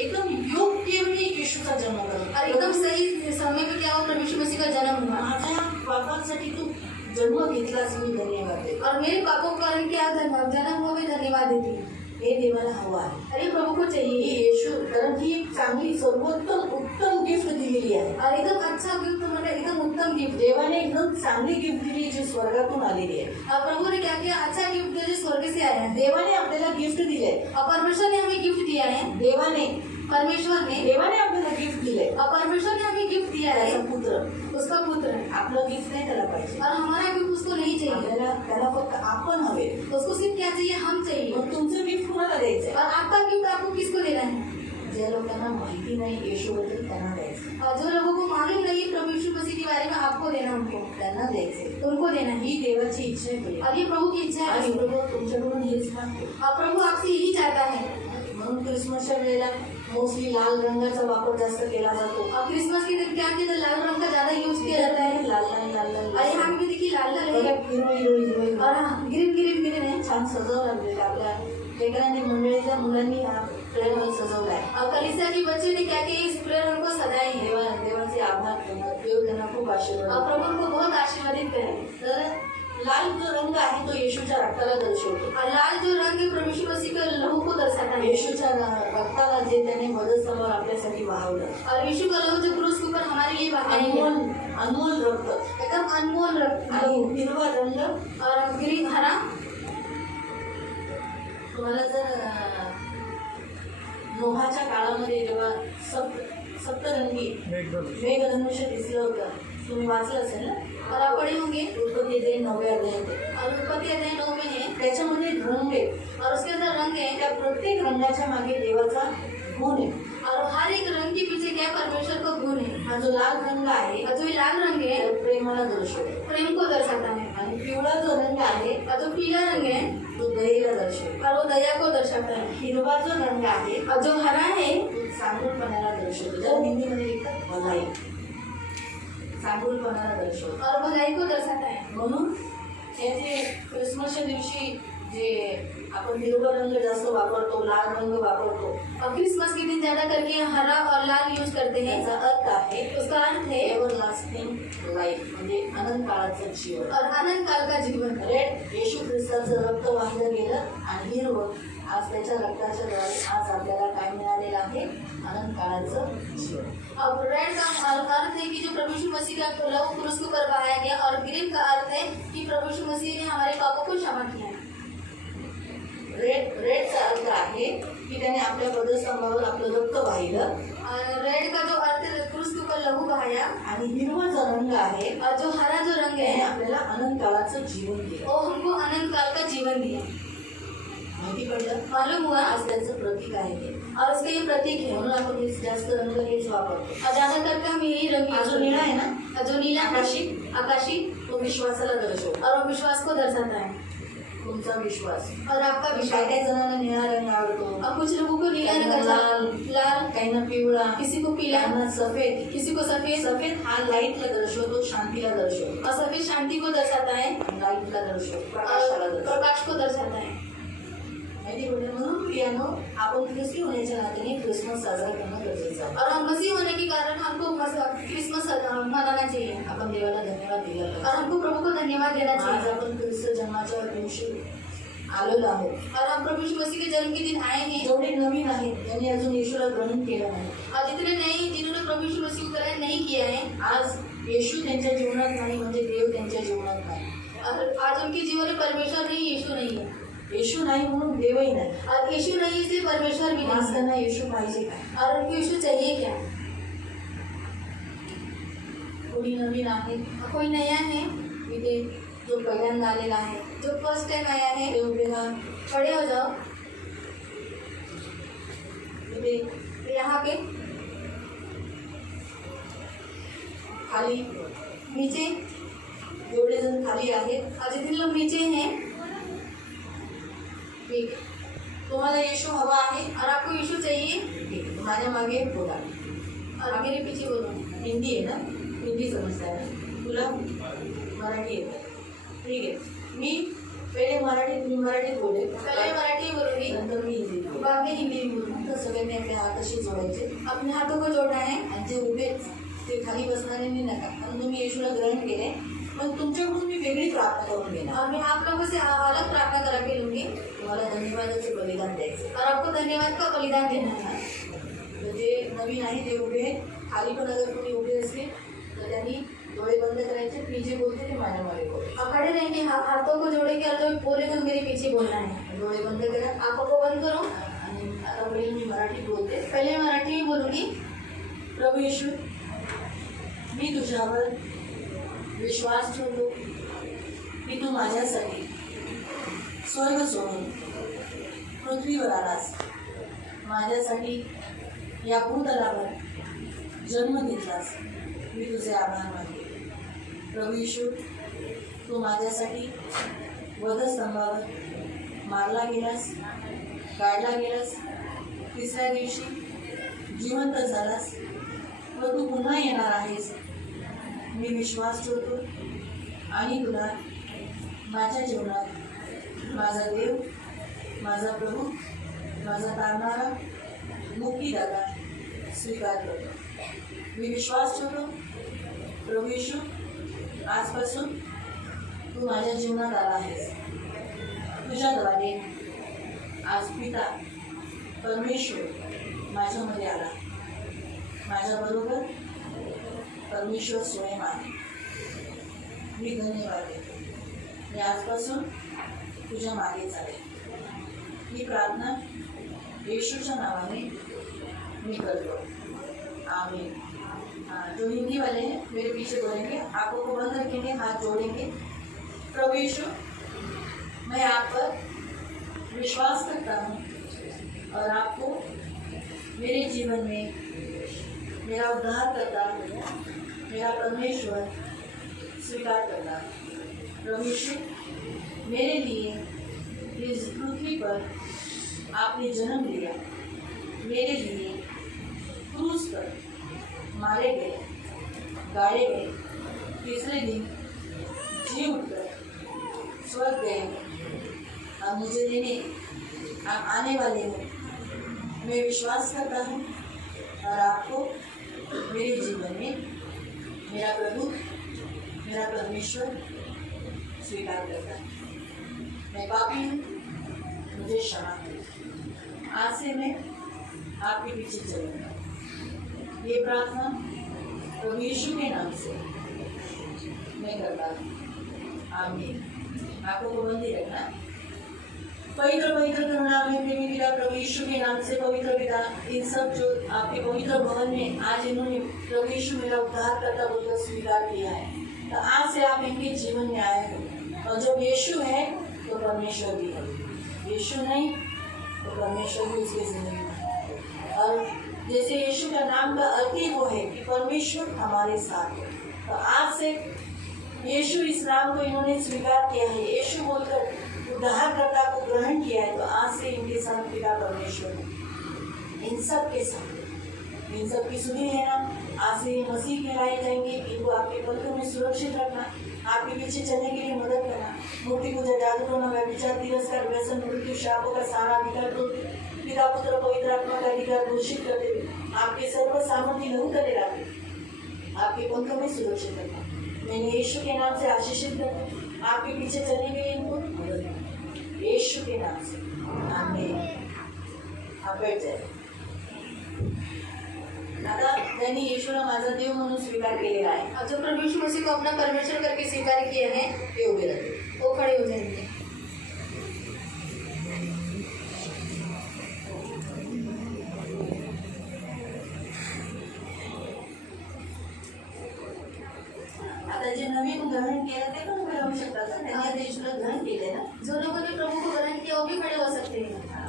एकदम योग्य वेळी येशूचा जन्म और झाला. एकदम सही समय पे क्या हुआ, प्रभु यीशु मसीह का जन्म हुआ माझ्या पापांसाठी तू जन्म घेतलास, मी धन्यवाद देतो. और मेरे पापों के कारण क्या धन्यवाद, जन्म हुआ भी धन्यवाद देती हूँ। हे देवाला हवं आहे. अरे प्रभु को ही चाहिए येशू, कारण ही एक चांगली सर्वोत्तम उत्तम गिफ्ट दिलेली आहे. और एकदम अच्छा गिफ्ट, मतलब एकदम उत्तम गिफ्ट देवाने एकदम चांगली गिफ्ट दिली जी स्वर्गातून आलेली आहे. और प्रभु ने क्या किया, अच्छा गिफ्ट दिया जो स्वर्ग से आया है देवाने आपल्याला गिफ्ट दिले. और परमेश्वर ने हमें गिफ्ट दिया है देवाने देवाने आपल्याला गिफ्ट दिले. और परमेश्वर ने हमें गिफ्ट दिया है त्याचा पुत्र, उसका पुत्र है आपलं गिफ्ट नाही त्याला पाहिजे. और हमारा गिफ्ट उसको नहीं चाहिए आपल्याला त्याला फक्त आपण हवे. उसको सिर्फ क्या चाहिए, हम चाहिए मग तुमचं गिफ्ट कुणाला द्यायचंय? और आपका गिफ्ट आपको किसको देना है, ज्या लोकांना माहिती नाही येशूबद्दल त्यांना द्यायचं, और जो लोगों को मालूम नहीं है प्रभु यीशु मसीह के बारे में, आपको देना उनको त्यांना द्यायचे. उनको देना है ही देवाची इच्छा आहे. और ये प्रभु की इच्छा आणि है प्रभू तुमच्याकडून हेच मागतो. और प्रभु आपसे यही चाहता है म्हणून क्रिसमसच्या वेळेला मोस्टली लाल रंगाचा वापर जास्त केला जातो. और क्रिसमस के दिन क्या किया, लाल रंग का ज्यादा यूज किया जाता है लाल लाल लाल लाल और यहाँ पे भी देखिए लाल लाल बघा, है हिरो हिरो हिरो हिरो. और हाँ, ग्रीन ग्रीन ग्रीन है छान सजवलं लागलेलं. आपल्या लेकरांनी, मंडळीच्या मुलांनी हा प्रेम सजवलाय. और कलिसिया के बच्चे ने क्या किया, इस प्रेयर रंग को सजाए हैं देवाचे आभार करणार. देव त्यांना खूप और आशीर्वाद. प्रभु उनको बहुत आशीर्वादित करे। तर लाल जो रंग आहे तो येशूच्या रक्ताला दर्शवतो. और लाल जो रंग है प्रभु यीशु मसीह के लहू को दर्शाता है येशूच्या रक्ताला जे त्याने मदतस्थानावर आपल्यासाठी वाहवलं, और यीशु का लहू जो क्रूस के ऊपर हमारे लिए बहाया अनमोल गया, अनमोल रक्त एकदम अनमोल रक्त आणि हिरवा रंग. और ग्रीन हरा। तुम्हाला जर नोहाच्या काळामध्ये जेव्हा सप्तरंगी मेघधनुष्य दिसलं होतं, तुम्ही वाचलं असेल ना, और आप पढ़े होंगे उत्पत्ती 9व्या अध्यायात. और उत्पत्ति अध्याय 9 में है त्याच्यामध्ये रंग आहे. और उसके अंदर रंग है त्या प्रत्येक रंगाच्या मागे देवाचा गुण आहे. और हर एक रंग के पीछे क्या परमेश्वर का गुण है। हा जो लाल रंग आहे और जो ये लाल रंग है तो प्रेमाला दर्शवतो. प्रेम को दर्शाता है आणि पिवळा जो रंग आहे और जो पीला रंग है तो दयेला दर्शवतो. और वो दया को दर्शाता है हिरवा जो रंग आहे और जो हरा है तो चांगुलपणाला दर्शवतो. ज्याला हिंदीमध्ये लिहितात भलाई, चांगुलपणाला दर्शवतो. और भलाई को दर्शाता है। म्हणून याचे क्रिसमसच्या दिवशी जे आपण हिरवा रंग जास्त वापरतो, लाल रंग वापरतो, और क्रिसमस के दिन ज्यादा करके हरा और लाल यूज करते हैं। याचा अर्थ आहे उसका अर्थ है एव्हरलास्टिंग लाईफ, म्हणजे अनंत काळाचं जीवन. और अनंत काल का जीवन। रेड येशू ख्रिस्ताचं रक्त वाहिलं गेलं आणि हिरवं आज त्याच्या रक्ताच्या द्वारे आज आपल्याला काय मिळालेलं आहे, अनंत काळाचं जीवन. और रेड का अर्थ है कि जो प्रभु यीशु मसीह का लहू क्रूस के ऊपर बहाया गया, और ग्रीन का अर्थ है कि प्रभु यीशु मसीह ने हमारे पापों को क्षमा किया। रेडचा अर्थ आहे की त्याने आपल्या पदस्तंभावर आपलं रक्त वाहिलं. और रेड का जो अर्थ है क्रूस के ऊपर लहू बहाया, आणि हिरवा जो रंग आहे और जो हरा जो रंग त्याने है आपल्याला अनंत काळाचं जीवन दिलं. वो हमको अनंत काल का जीवन दिया। माहिती पडलं? मालूम हुआ आज त्याचं प्रतीक आहे ते. और इसका ये प्रतीक है। म्हणून आपण हे जास्त रंग हेच वापरतो. और ज्यादा करके हम यही रंग हा जो निळा आहे ना, जो नीला है, आकाशी, आकाशी, तो विश्वासाला दर्शवतो. और वो विश्वास को दर्शाता है. तुमचा विश्वास. और आपका काय विश्वास. काय जणांना निळा रंग आवडतो, और कुछ लोगों को नीला रंग अच्छा, लाल, काहींना पिवळा, किसी को पीला, काहींना सफेद. किसी को सफेद. सफेद हा लाईटला दर्शवतो, शांतीला दर्शवतो. और सफेद शांति को दर्शाता है, लाईटला दर्शवतो, प्रकाशाला और दर्शवतो. प्रकाश को दर्शाता है. माहिती पडलं. म्हणून प्रियानो, आपण ख्रिस्ती होण्याच्या नात्याने क्रिसमस साजरा करणं गरजेचं आहे. और हम मसीह होने के कारण हमको क्रिसमस मनाना चाहिए. आपण देवाला धन्यवाद दिला और पाहिजे. हमको प्रभु को धन्यवाद देना आज चाहिए. आपण ख्रिस्त जन्माच्या दिवशी आलेलो आहोत. और हम प्रभु यीशु मसीह के जन्म के दिन आए हैं. जेवढे नवीन आहेत त्यांनी अजून येशूला ग्रहण केलं नाही. और जितने नए जिन्होंने प्रभु यीशु मसीह को ग्रहण नहीं किया है, आज येशू त्यांच्या जीवनात नाही, म्हणजे देव त्यांच्या जीवनात नाही. और आज उनके जीवन में परमेश्वर नहीं, यीशु नहीं है. येशू नाही म्हणून देवही नाही. और यीशु नहीं इसलिए परमेश्वर भी आज नहीं है. त्यांना येशू पाहिजे काय? और उनको यीशु चाहिए क्या? कोणी नवीन आहे कोई नया है इथे, जो पहिल्यांदा आलेला आहे जो फर्स्ट टाइम आया है, ते उभे राहा. खड़े हो जाओ. इथे यहाँ पे खाली नीचे, जेवढे जण खाली आहेत, और जितने लोग नीचे हैं, ठीक. तुम्हाला येशू हवा आहे, और आपको यीशु चाहिए, ठीक. माझ्या मागे बोला. और मेरे पीछे बोलो. हिंदी आहे ना, हिंदी समजताय ना तुला, मराठी येतं, ठीक आहे. मी पहिले मराठीत, मी मराठीत बोलेल, पहले मराठी बोलूंगी, नंतर मी हिंदी बोलेल. बाद में हिंदी भी बोलूंगी. तर सगळ्यांनी आपले हात असे जोडायचे अपने हाथों को जोड़ना है. आणि जे उभे ते खाली बसणारे नाही नका, कारण तुम्ही येशूला ग्रहण केले. मग तुमच्याकडून मी वेगळी प्रार्थना करून घेणार. और मैं आप लोगों से अलग प्रार्थना करा के लूंगी. तुम्हाला धन्यवादाचे बलिदान द्यायचं. और आपको धन्यवाद का बलिदान देना है. जे नवीन आहे ते उभे आहेत. खाली पण अगर कोणी उभे असले तर त्यांनी डोळे बंद करायचे. मी जे बोलते ते माझ्या मागे बोले. और खड़े रहेंगे, हाथों को जोड़ेंगे, और जो बोले तो मेरे पीछे बोलना है. डोळे बंद करा. आंखों को बंद करो. आणि आता पहिले मी मराठीत बोलते. पहले मराठी में बोलूंगी. प्रभू येशू, मी तुझ्यावर विश्वास ठेवतो की तू माझ्यासाठी स्वर्ग सोडून पृथ्वीवर आलास. माझ्यासाठी या भूतलावर जन्म घेतलास. मी तुझे आभार मानते. प्रभू येशू, तू माझ्यासाठी वधस्तंभावर मारला गेलास, गाडला गेलास, तिसऱ्या दिवशी जिवंत झालास व तू पुन्हा येणार आहेस. मी विश्वास ठेवतो आणि तुला माझ्या जीवनात माझा देव, माझा प्रभू, माझा तारणारा, मुक्तीदाता स्वीकार करतो. मी विश्वास ठेवतो प्रभू येशू, आजपासून तू माझ्या जीवनात आला आहेस. तुझ्याद्वारे आज पिता परमेश्वर माझ्यामध्ये आला. माझ्याबरोबर परमेश्वर स्वयं आहे. मी धन्यवाद देतो. मी आजपासून तुझ्या मागे चालेल. ही प्रार्थना येशूच्या नावाने मी करतो. आमीन. जो हिंदी वाले हैं मेरे पीछे बोलेंगे, आंखों को बंद रखेंगे, हाथ जोड़ेंगे. प्रभु यीशु, मैं आप पर विश्वास करता हूँ और आपको मेरे जीवन में मेरा उद्धारकर्ता, मेरा परमेश्वर स्वीकार करता. प्रभु यीशु, मेरे लिए इस पृथ्वी पर आपने जन्म लिया. मेरे लिए क्रूस पर मारे गए, गाड़े गए, तीसरे दिन जी उठकर स्वर्ग गए और मुझे लेने आप आने वाले हो. मैं विश्वास करता हूँ और आपको मेरे जीवन में मेरा प्रभु, मेरा परमेश्वर स्वीकार करता है. मैं पापी हूँ, मुझे क्षमा करें. आज से मैं आपके पीछे चलूँगा. ये प्रार्थना प्रभु यीशु के नाम से मैं करता हूँ. आमीन. आंखों को बंद ही रखना. पवित्र पवित्र करुणामय प्रेमी पिता प्रभु यीशु के नाम से पवित्र पिता, इन सब जो आपके पवित्र भवन में आज इन्होंने प्रभु यीशु मेरा उद्धार करता बोलकर स्वीकार किया है, तो आज से आप इनके जीवन में आए हो. और जब यीशु है तो परमेश्वर भी है. यीशु नहीं तो परमेश्वर भी उसके जिंदगी में है. और जैसे यीशु का नाम का अर्थ ही वो है कि परमेश्वर हमारे साथ है। तो आज से यीशु इस नाम को इन्होंने स्वीकार किया है, यीशु बोलकर उद्धारकर्ता को ग्रहण किया है। तो आज से इनके साथ पिता परमेश्वर है, इन सब के साथ, इन सब की सुनी है ना। आज से ये मसीह कहलाए जाएंगे। इनको आपके पलकों में सुरक्षित रखना, आपके पीछे चलने के लिए मदद करना। मूर्ति पूजा, जादू टोना, व्यभिचार, तिरस्कार, व्यसन, मृत्यु, शापों का सारा अधिकार तो पिता पुत्र पवित्र आत्मा का अधिकार घोषित करते हुए आपके सर्व सामर्थ्य लहू करे लाते आपके पंखों में सुरक्षित रखना। मैंने यीशु के नाम से आशीषित करना, आपके पीछे चलने के लिए इनको मदद करना, यीशु के नाम से आमीन। आप बैठ जाए। आता त्यांनी येशूला माझा देव म्हणून स्वीकार केलेला आहे। और जो प्रभु यीशु मसीह को अपना परमेश्वर करके स्वीकार किए हैं ते उभे राहतील। वो खड़े हो जाएंगे। आता जे नवीन ग्रहण केलं ते पण उभे राहू शकतात ना, त्यांनी आता येशूला ग्रहण केले ना। जो लोगों ने प्रभु को ग्रहण किया वो भी खड़े हो सकते हैं।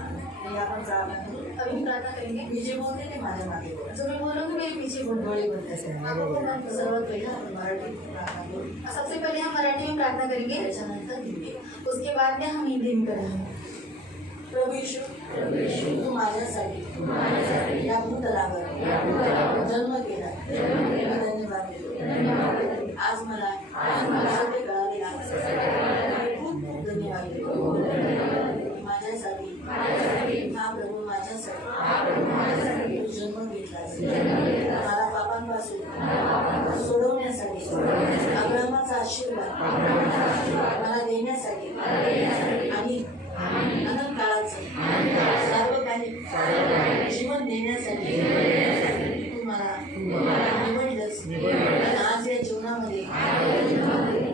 आणि आपण प्रार्थना करू। अभी प्रार्थना करेंगे। मी जे बोलते ते माझ्या मागे बोला। जो मैं बोलूँगी मेरे पीछे बोल। डोळे बंद करा। आंखों को बंद करो। सर्वात पहिला आपण मराठीत प्रार्थना करू, सबसे पहले हम मराठी में प्रार्थना करेंगे, त्याच्यानंतर हिंदी। उसके बाद में हम हिंदी में करेंगे। प्रभू यीशु, तू माझ्यासाठी या भूतलावर जन्म केला, धन्यवाद देतो। आज मला सत्य कळाले आहे, खूप खूप धन्यवाद देतो माझ्यासाठी। हा प्रभू माझ्यासाठी तू जन्म घेतलास, मला पापांपासून सोडवण्यासाठी, अब्राहमाचा आशीर्वाद मला देण्यासाठी आणि अनंत काळाचं सार्वकालिक जीवन देण्यासाठी तू मला निवडलंस। आज या जीवनामध्ये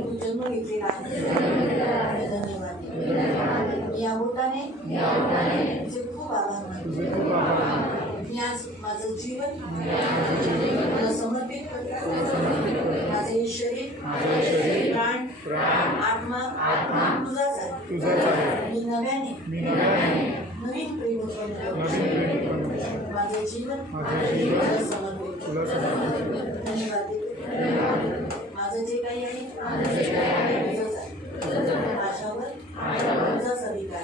तू जन्म घेतलेला आहे, धन्यवाद। या बोटाने तुझे खूप आभार मानतो। मी आज माझं जीवन तुला समर्पित करतो। माझे हे शरीर, प्राण, आत्मा तुझाच आहे। मी नव्याने नवीन प्रेम माझे जीवन तुला समर्पित करतो। धन्यवाद देतो। माझं जे काही आहे तुझंच आहे, माझ्यावर तुझाच अधिकार,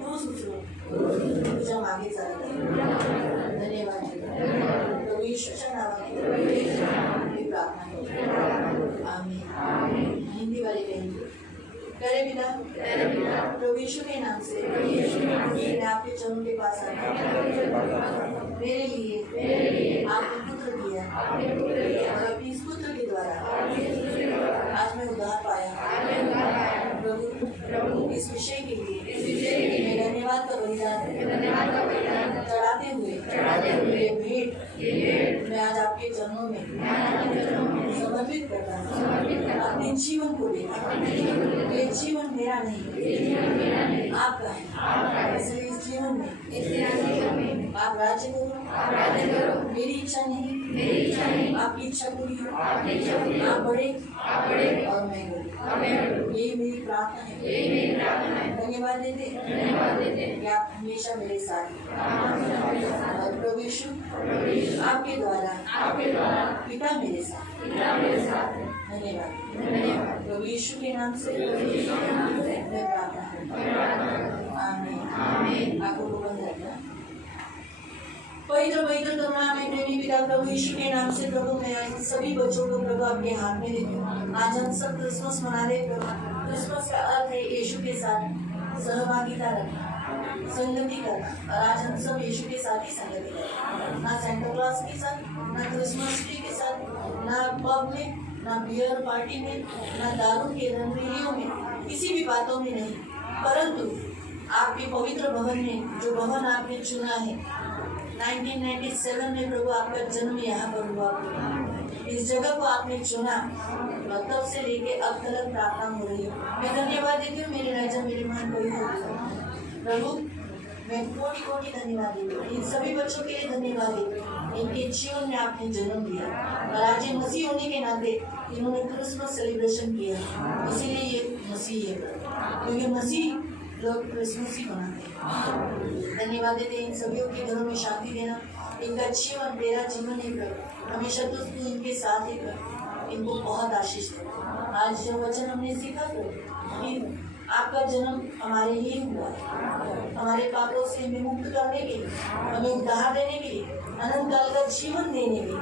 तू सुचव, तुझ्या मागे चालते। धन्यवाद देतो। प्रभू येशूच्या नावाने मी प्रार्थना करतो, आमीन। हिंदी वाले कहेंगे, प्यारे पिता, प्रभु यीशु के नाम से मैं आपके चरणों के पास आया। मेरे लिए आपने पुत्र दिया और अपने इस पुत्र के द्वारा आज मैं उद्धार पाया। प्रभु इस विषय के लिए मैं धन्यवाद का बलिदान चढ़ाते हुए ये भेंट मैं आज आपके चरणों में समर्पित करता हूँ। अपने जीवन को देता, ये जीवन मेरा नहीं आपका है, इसलिए इस जीवन में आप राज्य करो। मेरी इच्छा नहीं आपकी इच्छा पूरी हो। आप बड़े और मैं करूँ, यही मेरी प्रार्थना है। धन्यवाद देते कि आप हमेशा मेरे साथ हैं। और प्रभु यीशु आपके द्वारा पिता मेरे साथ। धन्यवाद। प्रभु यीशु के नाम से मैं प्रार्थना करता हूँ, आमीन। आंखों को बंद रखना। पवित्र करुणा में प्रेमी पिता प्रभु यीशु के नाम से प्रभु मैं इन सभी बच्चों को प्रभु आपके हाथ में देती हूँ। आज हम सब क्रिसमस मना रहे प्रभु। क्रिसमस का अर्थ है यीशु के साथ सहभागिता रखना, संगति करना, और आज हम सब यीशु के साथ ही संगति करना। ना सेंटा क्लॉज के साथ, ना क्रिसमस ट्री के साथ, ना पब में, ना बियर पार्टी में, ना दारू के रंगरेलियों में, किसी भी बातों में नहीं, परंतु आपके पवित्र भवन में, जो भवन आपने चुना है 1997 में प्रभु आपका जन्म यहाँ पर हुआ। इस जगह को आपने चुना और तब से लेके अब तक प्रार्थना हो रही है। मैं धन्यवाद देती हूँ मेरे राजा, मेरे मन को प्रभु मैं कोटि कोटि धन्यवाद देती हूँ। इन सभी बच्चों के लिए धन्यवाद देती हूँ, इनके जीवन में आपने जन्म दिया और आज ये मसीह होने के नाते इन्होंने क्रिसमस सेलिब्रेशन किया, इसीलिए ये मसीह है। क्योंकि मसीह लोग क्रिसमस ही मनाते हैं। धन्यवाद देते हैं इन सभी के घरों में शांति देना, इनका जीवन तेरा जीवन है प्रभु, हमेशा तू इनके साथ ही प्रभु, इनको बहुत आशीष दे। आज जो वचन हमने सीखा प्रभु कि आपका जन्म हमारे लिए हुआ है, हमारे पापों से हमें मुक्त करने के लिए, हमें उद्धार देने के लिए, अनंत काल का जीवन देने के लिए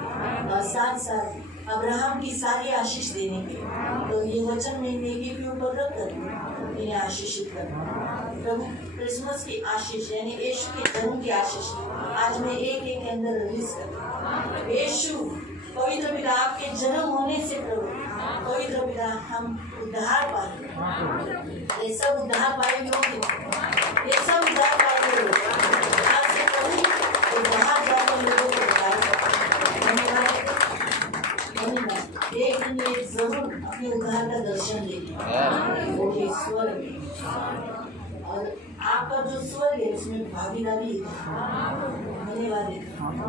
और साथ साथ अब्राहम की सारी आशीष देने के लिए। तो ये वचन में नेकी के ऊपर रख कर इन्हें आशीषित करना प्रभु। क्रिसमस की आशीष यानी यीशु के जन्म की आशीष आज मैं एक के अंदर रिलीज कर। यीशु पवित्र पिता, आपके जन्म होने से प्रभु पवित्र पिता हम उद्धार पाए, ये सब उद्धार पाएंगे, ये सब उद्धार पाएंगे आज से प्रभु उद्धार जाकर लोगों को उद्धार धन्यवाद। एक दिन ये जरूर अपने उद्धार का दर्शन लेंगे वो है स्वर्ग में, और आपका जो स्वर्ग है उसमें भागीदारी है। धन्यवाद है,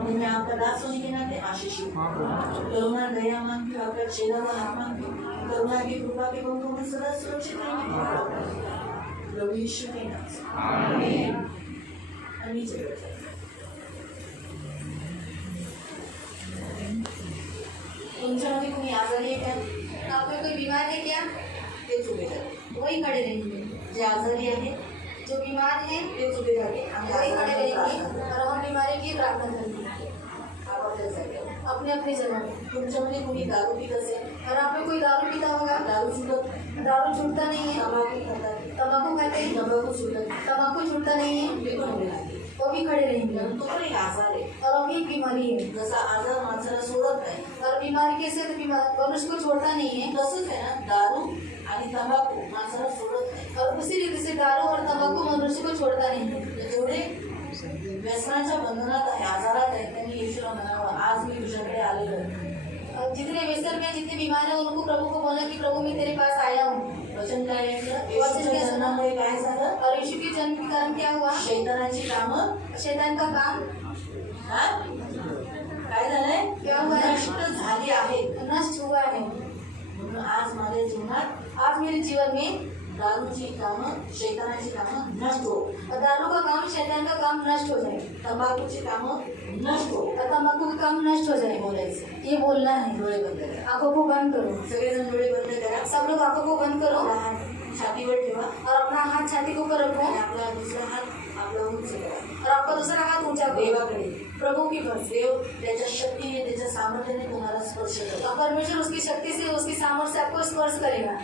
मैं आपका दास होने के नाते आशीषित करुणा दया मांगती हूँ, आपका चेहरा व हाथ मांगती हूँ, करुणा की कृपा के बंधुओं में सदा सुरक्षित रहेंगे प्रभु यीशु के नाम से आमीन। तुमच्यामध्ये कोणी आजारी आहे का? आप में कोई बीमार है क्या? तेच उभे राहा, वही खड़े रहेंगे। जे आजारी आहे जो बीमार है तेच उभे राहा, वही खड़े रहेंगे और हम बीमारी की प्रार्थना करेंगे आपल्या जागेवर। अपने अपने जगह पे। तुमच्यामध्ये कोणी दारू पीत असेल, और आप में कोई दारू पीता होगा, दारू सुटत, दारू छूटता नहीं है, तंबाखू खातात, तंबाकू खाते हैं, तंबाखू सुटत, तंबाकू छूटता नहीं है, ते पण उभे राहते। वो भी खड़े रहेंगे। तो पण एक आजार आहे, और अभी एक बीमारी है, जसा आजार माणसाला सोडत नाही और बीमारी कैसे तो बीमार मनुष्य को छोड़ता नहीं है, तसंच आहे ना, दारू आणि तंबाखू माणसाला सोडत नाही। और उसी रीति से दारू और तंबाकू मनुष्य को छोड़ता नहीं है। जेवढे व्यसनाच्या बंधनात आहे, आजारात आहे, त्यांनी येशूला म्हणावं आज मी तुझ्याकडे आलेलो आहे। और जितने व्यसन में जितने बीमार है उनको प्रभु को बोला कि प्रभु मैं तेरे पास आया हूँ। वचन काय आहे? येशूच्या जन्मामुळे काय झालं? और यीशु के जन्म के कारण क्या हुआ? शैतानाची कामं शैतान का काम हा काय झालंय? क्या हुआ है? नष्ट झाली आहेत। नष्ट हुआ है। म्हणून आज माझ्या जीवनात आज मेरे जीवन में दारूची कामं, शैतानाची कामं नष्ट हो, दारू का काम शैतान का काम नष्ट हो जाए, तंबाखूची कामं नष्ट हो। और तंबाकू का काम नष्ट हो जाए। बोलायचं, ये बोलना है। डोळे बंद करा, आंखों को बंद करो, सगळेजण डोळे बंद करा, सब लोग आंखों को बंद करो आपला हात छातीवर ठेवा और अपना हाथ छाती के ऊपर रखो आणि आपला दुसरा हात आपला उंच करा और आपका दूसरा हाथ ऊंचा करो देवाकडे। प्रभु की तरफ। देव त्याच्या शक्तीने, त्याच्या सामर्थ्याने तुम्हाला स्पर्श करेल। और परमेश्वर उसकी शक्ति से उसकी सामर्थ्य से आपको स्पर्श करेगा।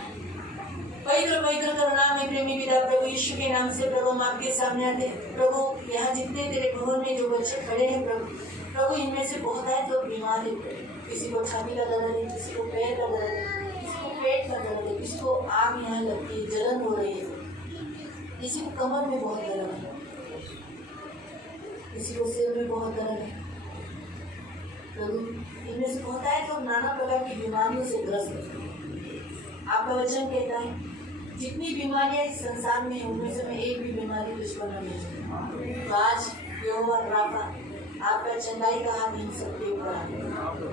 पवित्र पवित्र करुणा में प्रेमी पिता प्रभु यीशु के नाम से प्रभु हम आपके सामने आते हैं। प्रभु यहाँ जितने तेरे भवन में जो बच्चे खड़े हैं प्रभु इनमें से बहुत है जो बीमार है, किसी को छाती का दर्द है, किसी को पैर का दर्द है, किसी को पेट का दर्द है, किसी को आग यहाँ लगती है, जलन हो रही है, किसी को कमर में बहुत दर्द है, किसी को सिर में बहुत दर्द है। प्रभु इनमें से बहुत है जो नाना प्रकार की बीमारियों से ग्रस्त है। आपका वचन कहता है जितनी बीमारियां इस संसार में हैं उनमें से मैं एक भी बीमारी दुश्मन न भेजूं। तो आज यहोवा राफा आपका चंगाई का हाथ इन सबके ऊपर है।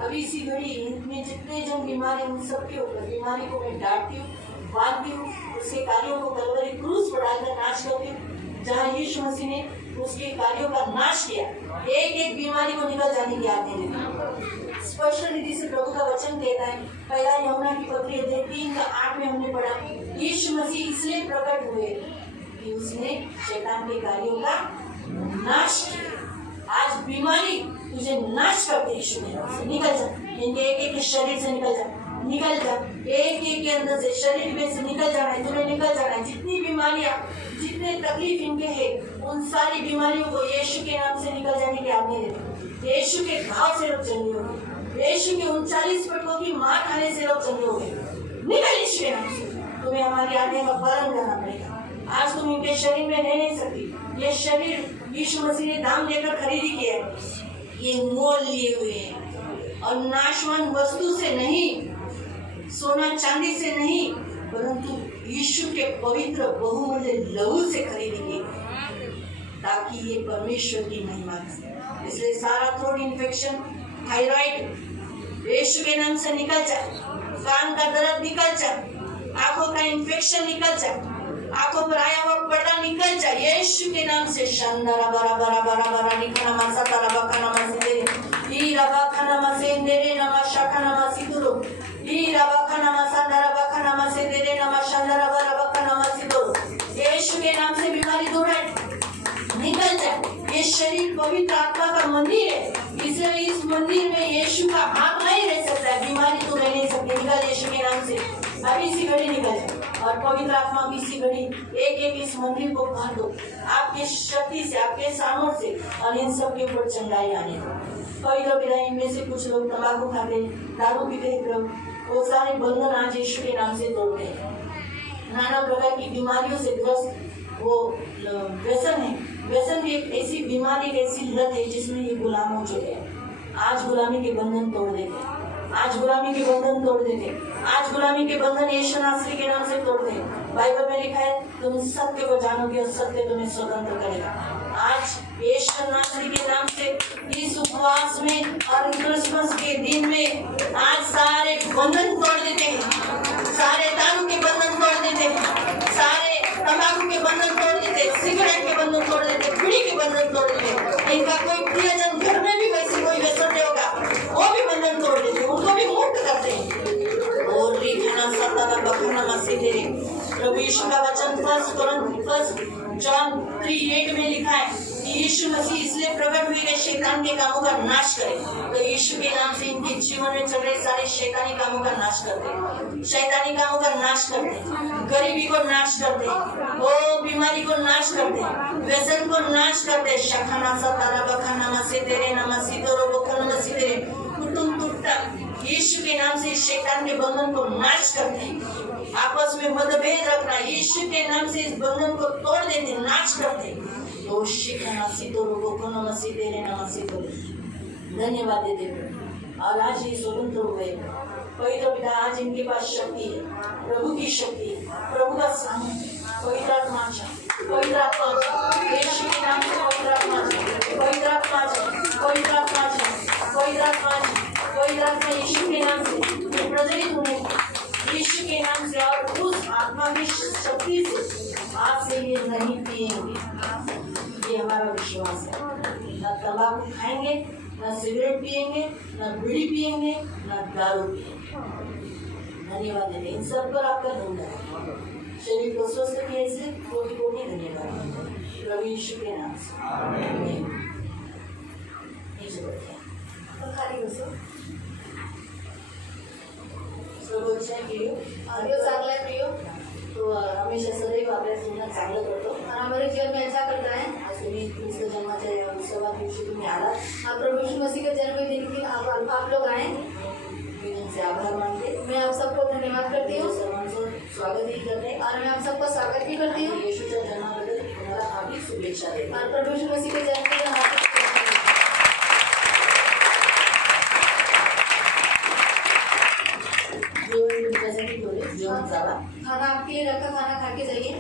अभी इसी घड़ी इनमें जितने जो बीमार हैं उन सबके ऊपर बीमारी को मैं डांटती हूँ, बांधती हूँ, उसके कार्यों को कलवरी क्रूस पर डालकर नाश करती हूँ। जहाँ यीशु मसीह ने उसके कार्यों का नाश किया, एक एक बीमारी को निकल जाने की आज्ञा देती। स्पष्ट रीति से प्रभु का वचन कहता है, पहला यूहन्ना की पत्री अध्याय 3:8 में हमने पढ़ा, यीशु मसीह इसलिए प्रकट हुए कि उसने शैतान के कार्यों का नाश किया। आज बीमारी तुझे नाश करते यीशु ने नाम से निकल जा, इनके एक एक शरीर से निकल जा, निकल जा, एक एक के अंदर से शरीर में से निकल जाना है, तुम्हें निकल जाना है। जितनी बीमारियां, जितने तकलीफ इनके हैं, उन सारी बीमारियों को यीशु के नाम से निकल जाने की आज्ञा देते। यीशु के घाव से रोग चंगे हो गए, यीशु के 39 पटकों की मार खाने से रोग चंगे हो गए। निकल यीशु के नाम से, तुम्हें हमारी आज्ञा का पालन करना पड़ेगा। आज तुम इनके शरीर में रह नहीं सकती। ये शरीर यीशु मसीह ने दाम देकर खरीदी किया है, ये मोल लिए हुए हैं और नाशवान वस्तु से नहीं, सोना चांदी से नहीं, परंतु यीशु के पवित्र बहुमूल्य लहू से खरीदी गई, ताकि ये परमेश्वर की महिमा करे। इसलिए सारा थ्रोट इन्फेक्शन, थायराइड यीशु के नाम से निकल जा, कान का दर्द निकल जा, आंखों का इन्फेक्शन निकल जा, आंखों पर आया हुआ पर्दा निकल जाए यीशु के नाम से। शांदारा बरा बरा बरा बरा निकना मासा तारा बखाना मासी दे ई रबा खाना मासे नेरे नमा शाखाना मासी दुरो ई रबा खाना मासा नरा बखाना मासे नेरे नमा शांदारा बरा बखाना मासी दुरो। यीशु के नाम से बीमारी दूर है, निकल जाए। ये शरीर पवित्र आत्मा का मंदिर है, इसलिए इस मंदिर में यीशु का हाथ नहीं रह सकता है, बीमारी तो रह नहीं सकती। निकल यीशु के नाम से, अभी इसी घड़ी निकल जाए और पवित्र आत्मा की इसी घड़ी एक एक इस मंदिर को भर दो आपके शक्ति से, आपके सामर्थ्य से, और इन सब के ऊपर चंगाई आने दो। पवित्र पिता, इनमें से कुछ लोग तंबाकू खाते, दारू पीते हैं, वो सारे बंधन आज यीशु के नाम से तोड़ते हैं। नाना प्रकार की बीमारियों से ग्रस्त वो व्यसन है, व्यसन भी एक ऐसी बीमारी, एक ऐसी लत है जिसमें ये गुलाम हो चुके हैं। आज गुलामी के बंधन तोड़ देते, आज गुलामी के बंधन तोड़ देते, आज गुलामी के बंधन यीशु नासरी के नाम से तोड़ दे। बाइबल में लिखा है तुम सत्य को जानोगे और सत्य तुम्हें स्वतंत्र करेगा। आज यीशु नासरी के नाम से इस उपवास में और क्रिसमस के दिन में आज सारे बंधन तोड़ देते हैं, सारे दारू के बंधन तोड़ देते हैं, सारे तंबाकू के बंधन तोड़ देते, सिगरेट के बंधन तोड़ देते, बीड़ी के बंधन तोड़ देते। इनका कोई प्रियजन घर में भी वैसे कोई व्यसन नहीं होगा, वो भी बंधन तोड़ देते, उनको भी मुक्त करते हैं। और लिखना सताना बखना मसीदे। प्रभु यीशु का वचन फर्स्ट जॉन 3:8 में लिखा है कि यीशु मसीह इसलिए प्रकट हुए कि शैतान के कामों का नाश करे। तो यीशु के नाम से इनके जीवन में चल रहे सारे शैतानी कामों का नाश करते हैं, शैतानी कामों का नाश करते हैं, गरीबी को नाश करते हैं, वो बीमारी को नाश करते हैं, व्यसन को नाश करते हैं। शखाना सतारा बखाना मसी तेरे नमसी तो रोबोखन मसी तेरे कुटुंब टूटता यीशु के नाम से शैतान के बंधन को नाश करते हैं। आपस में मतभेद रखना यीशु के नाम से इस बंधन को तोड़ देते, नाश करते। तो शिखानासी तो रोबोखन मसी तेरे नमसी तो धन्यवाद देते। और आज ये स्वतंत्र हो गए पवित्र पिता, आज इनके पास शक्ति है, प्रभु की शक्ति, प्रभु का सामर्थ्य, पवित्र आत्मा, पवित्र आत्मा यीशु के नाम से, पवित्र आत्मा, पवित्र आत्मा, पवित्र आत्मा, पवित्र आत्मा, पवित्र आत्मा यीशु के नाम से प्रज्वलित होने, यीशु के नाम से, और उस आत्मा की शक्ति से आज से ये नहीं पिएंगे। ये हमारा विश्वास है। न तंबाकू खाएंगे, न सिगरेट पिएंगे, न बीड़ी पिएंगे, न दारू पिएंगे। धन्यवाद देते इन सब पर आपका धन्यवाद। शरीर को स्वस्थ किए से कोटि कोटि धन्यवाद प्रभु यीशु के नाम से, आमीन। नीचे बैठिए और खाली बसो। सर्वोच्चाय प्रियो, आम्ही चांगला आहे प्रियो, तो हमेशा सदैव आपल्या जीवनात चांगलं करतो। और हमारे जीवन में ऐसा करता है। आज तुम्ही तुमच्या जन्माच्या या उत्सवात दिवशी तुम्ही आलात, आप प्रभु यीशु मसीह के जन्मदिन की आप लोग आए, मी तुमचे आभार मानते। मैं आप सबको धन्यवाद करती हूँ सर्वांचं स्वागतही करते और मैं आप सबका स्वागत भी करती हूँ। येशूच्या जन्माबद्दल तुम्हाला हार्दिक शुभेच्छा देते। और प्रभु यीशु मसीह के जन्मदिन हार्दिक जेवण तुमच्यासाठी जेवण जावा, खाना आपके लिए रखा, खाना खा के जाइए।